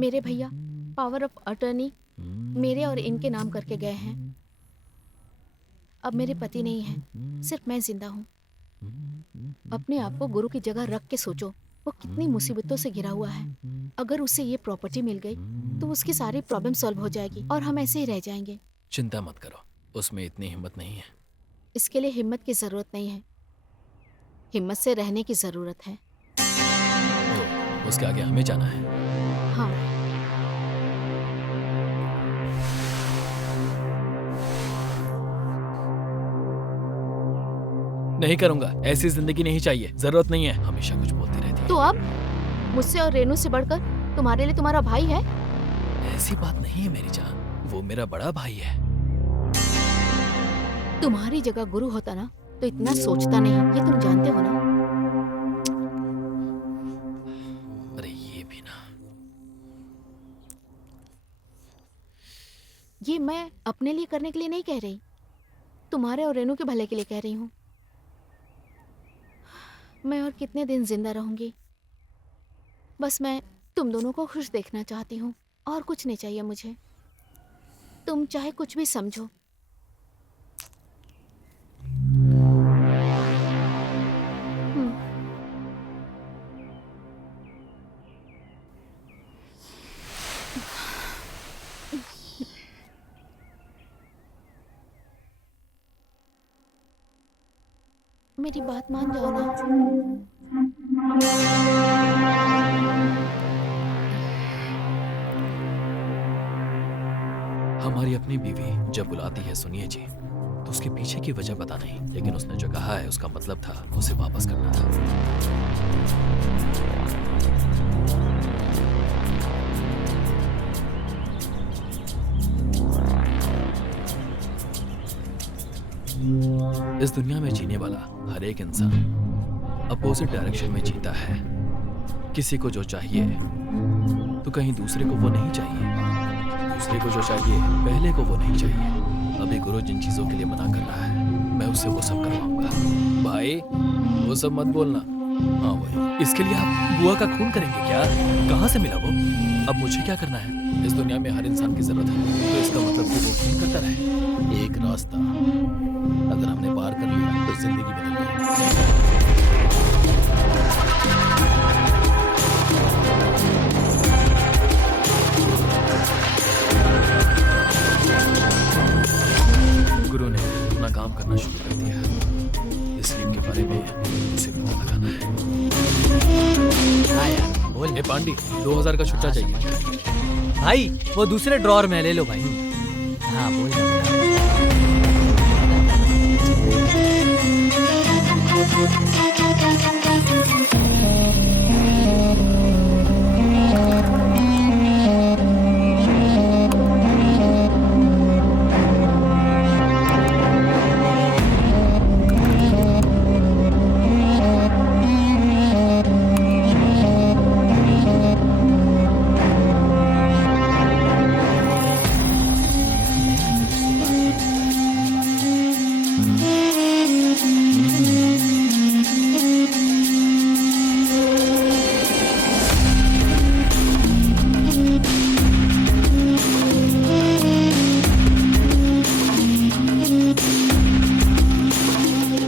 मेरे भैया पावर ऑफ अटर्नी मेरे और इनके नाम करके गए हैं। अब मेरे पति नहीं हैं, सिर्फ मैं जिंदा हूँ। अपने आप को गुरु की जगह रख के सोचो, वो कितनी मुसीबतों से घिरा हुआ है। अगर उसे ये प्रॉपर्टी मिल गई तो उसकी सारी प्रॉब्लम सॉल्व हो जाएगी और हम ऐसे ही रह जाएंगे। चिंता मत करो, उसमें इतनी हिम्मत नहीं है। इसके लिए हिम्मत की जरूरत नहीं है, हिम्मत से रहने की जरूरत है। तो उसके आगे हमें जाना है। हाँ। नहीं करूंगा, ऐसी जिंदगी नहीं चाहिए, जरूरत नहीं है। हमेशा कुछ बोलती रहती है। तो अब मुझसे और रेनू से बढ़कर तुम्हारे लिए तुम्हारा भाई है? ऐसी बात नहीं है मेरी जान, वो मेरा बड़ा भाई है। तुम्हारी जगह गुरु होता ना तो इतना सोचता नहीं, ये तुम जानते हो ना। मैं अपने लिए करने के लिए नहीं कह रही, तुम्हारे और रेनू के भले के लिए कह रही हूँ। मैं और कितने दिन जिंदा रहूंगी, बस मैं तुम दोनों को खुश देखना चाहती हूँ, और कुछ नहीं चाहिए मुझे। तुम चाहे कुछ भी समझो। हम्म, मेरी बात मान जाओ ना। हमारी अपनी बीवी जब बुलाती है सुनिए जी, तो उसके पीछे की वजह पता नहीं, लेकिन उसने जो कहा है उसका मतलब था उसे वापस करना था। इस दुनिया में जीने वाला हर एक इंसान अपोजिट डायरेक्शन में जीता है। किसी को जो चाहिए तो कहीं दूसरे को वो नहीं चाहिए, दूसरे को जो चाहिए पहले को वो नहीं चाहिए। अभी गुरु जिन चीजों के लिए मना कर रहा है मैं उससे वो सब करवाऊंगा। भाई वो सब मत बोलना। हाँ वही। इसके लिए आप बुआ का खून करेंगे क्या? कहाँ से मिला वो? अब मुझे क्या करना है? इस दुनिया में हर इंसान की जरूरत है, तो इसका मतलब कि वो खून करता रहे। एक रास्ता अगर हमने पार कर लिया तो जिंदगी बदल जाएगी। गुरु ने अपना काम करना शुरू कर दिया। इस लीप के बारे में उसे पता लगाना है। हाँ यार बोल। ए पांडी 2000 का छुट्टा चाहिए। भाई वो दूसरे ड्रॉर में ले लो भाई। हाँ बोल ना।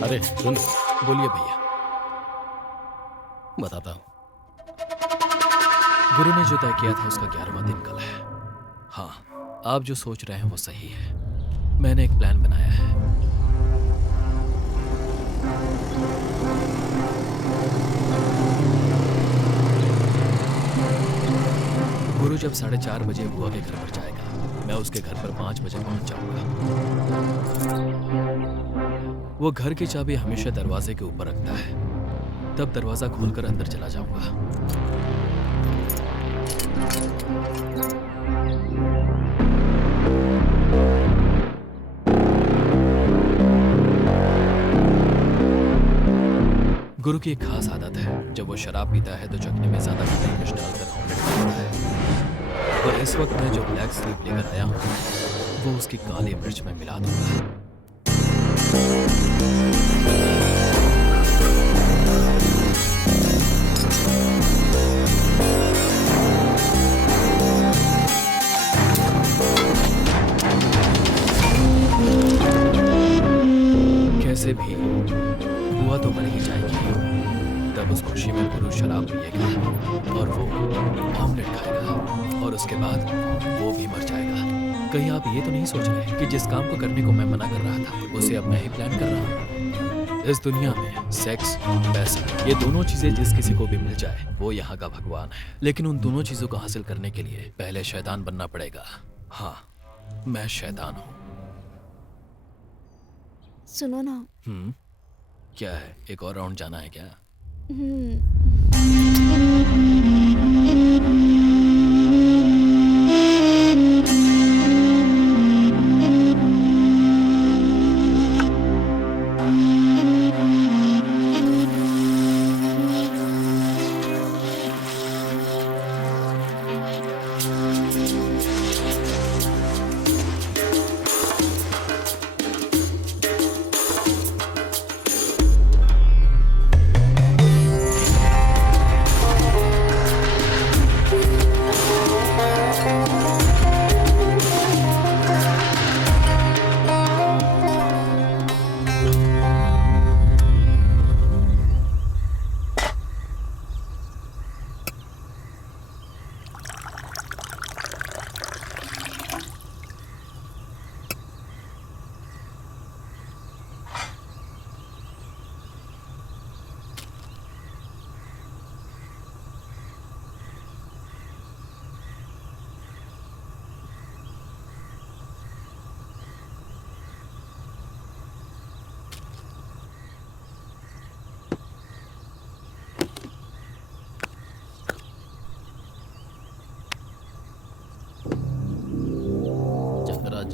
अरे सुन, बोलिए भैया। बताता हूँ। गुरु ने जो तय किया था उसका 11वां दिन कल है। हाँ, आप जो सोच रहे हैं वो सही है। मैंने एक प्लान बनाया है। गुरु जब 4:30 बजे बुआ के घर पर जाएगा, मैं उसके घर पर 5 बजे पहुंच जाऊंगा। वो घर की चाबी हमेशा दरवाजे के ऊपर रखता है। तब दरवाजा खोलकर अंदर चला जाऊंगा। गुरु की एक खास आदत है, जब वो शराब पीता है तो चखने में ज्यादा खटाई मिर्च डालकर ऑमलेट बनाता है। और इस वक्त मैं जो ब्लैक स्लीप लेकर आया हूँ वो उसकी काली मिर्च में मिला दूंगा। कैसे भी बुआ तो मर ही जाएगी। तब उस खुशी में गुरु शराब पिएगा और वो ऑमलेट खाएगा और उसके बाद वो भी मर जाएगा। कहीं आप ये तो नहीं सोच रहे कि जिस काम को करने को मैं मना कर रहा था उसे अब मैं ही प्लान कर रहा हूँ। इस दुनिया में सेक्स, पैसा, ये दोनों चीजें जिस किसी को भी मिल जाए वो यहाँ का भगवान है। लेकिन उन दोनों चीजों को हासिल करने के लिए पहले शैतान बनना पड़ेगा। हाँ, मैं शैतान हूँ। सुनो ना। क्या है, एक और राउंड जाना है क्या?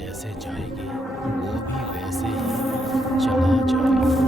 जैसे चाहेगी वो भी वैसे ही चला जाएगा।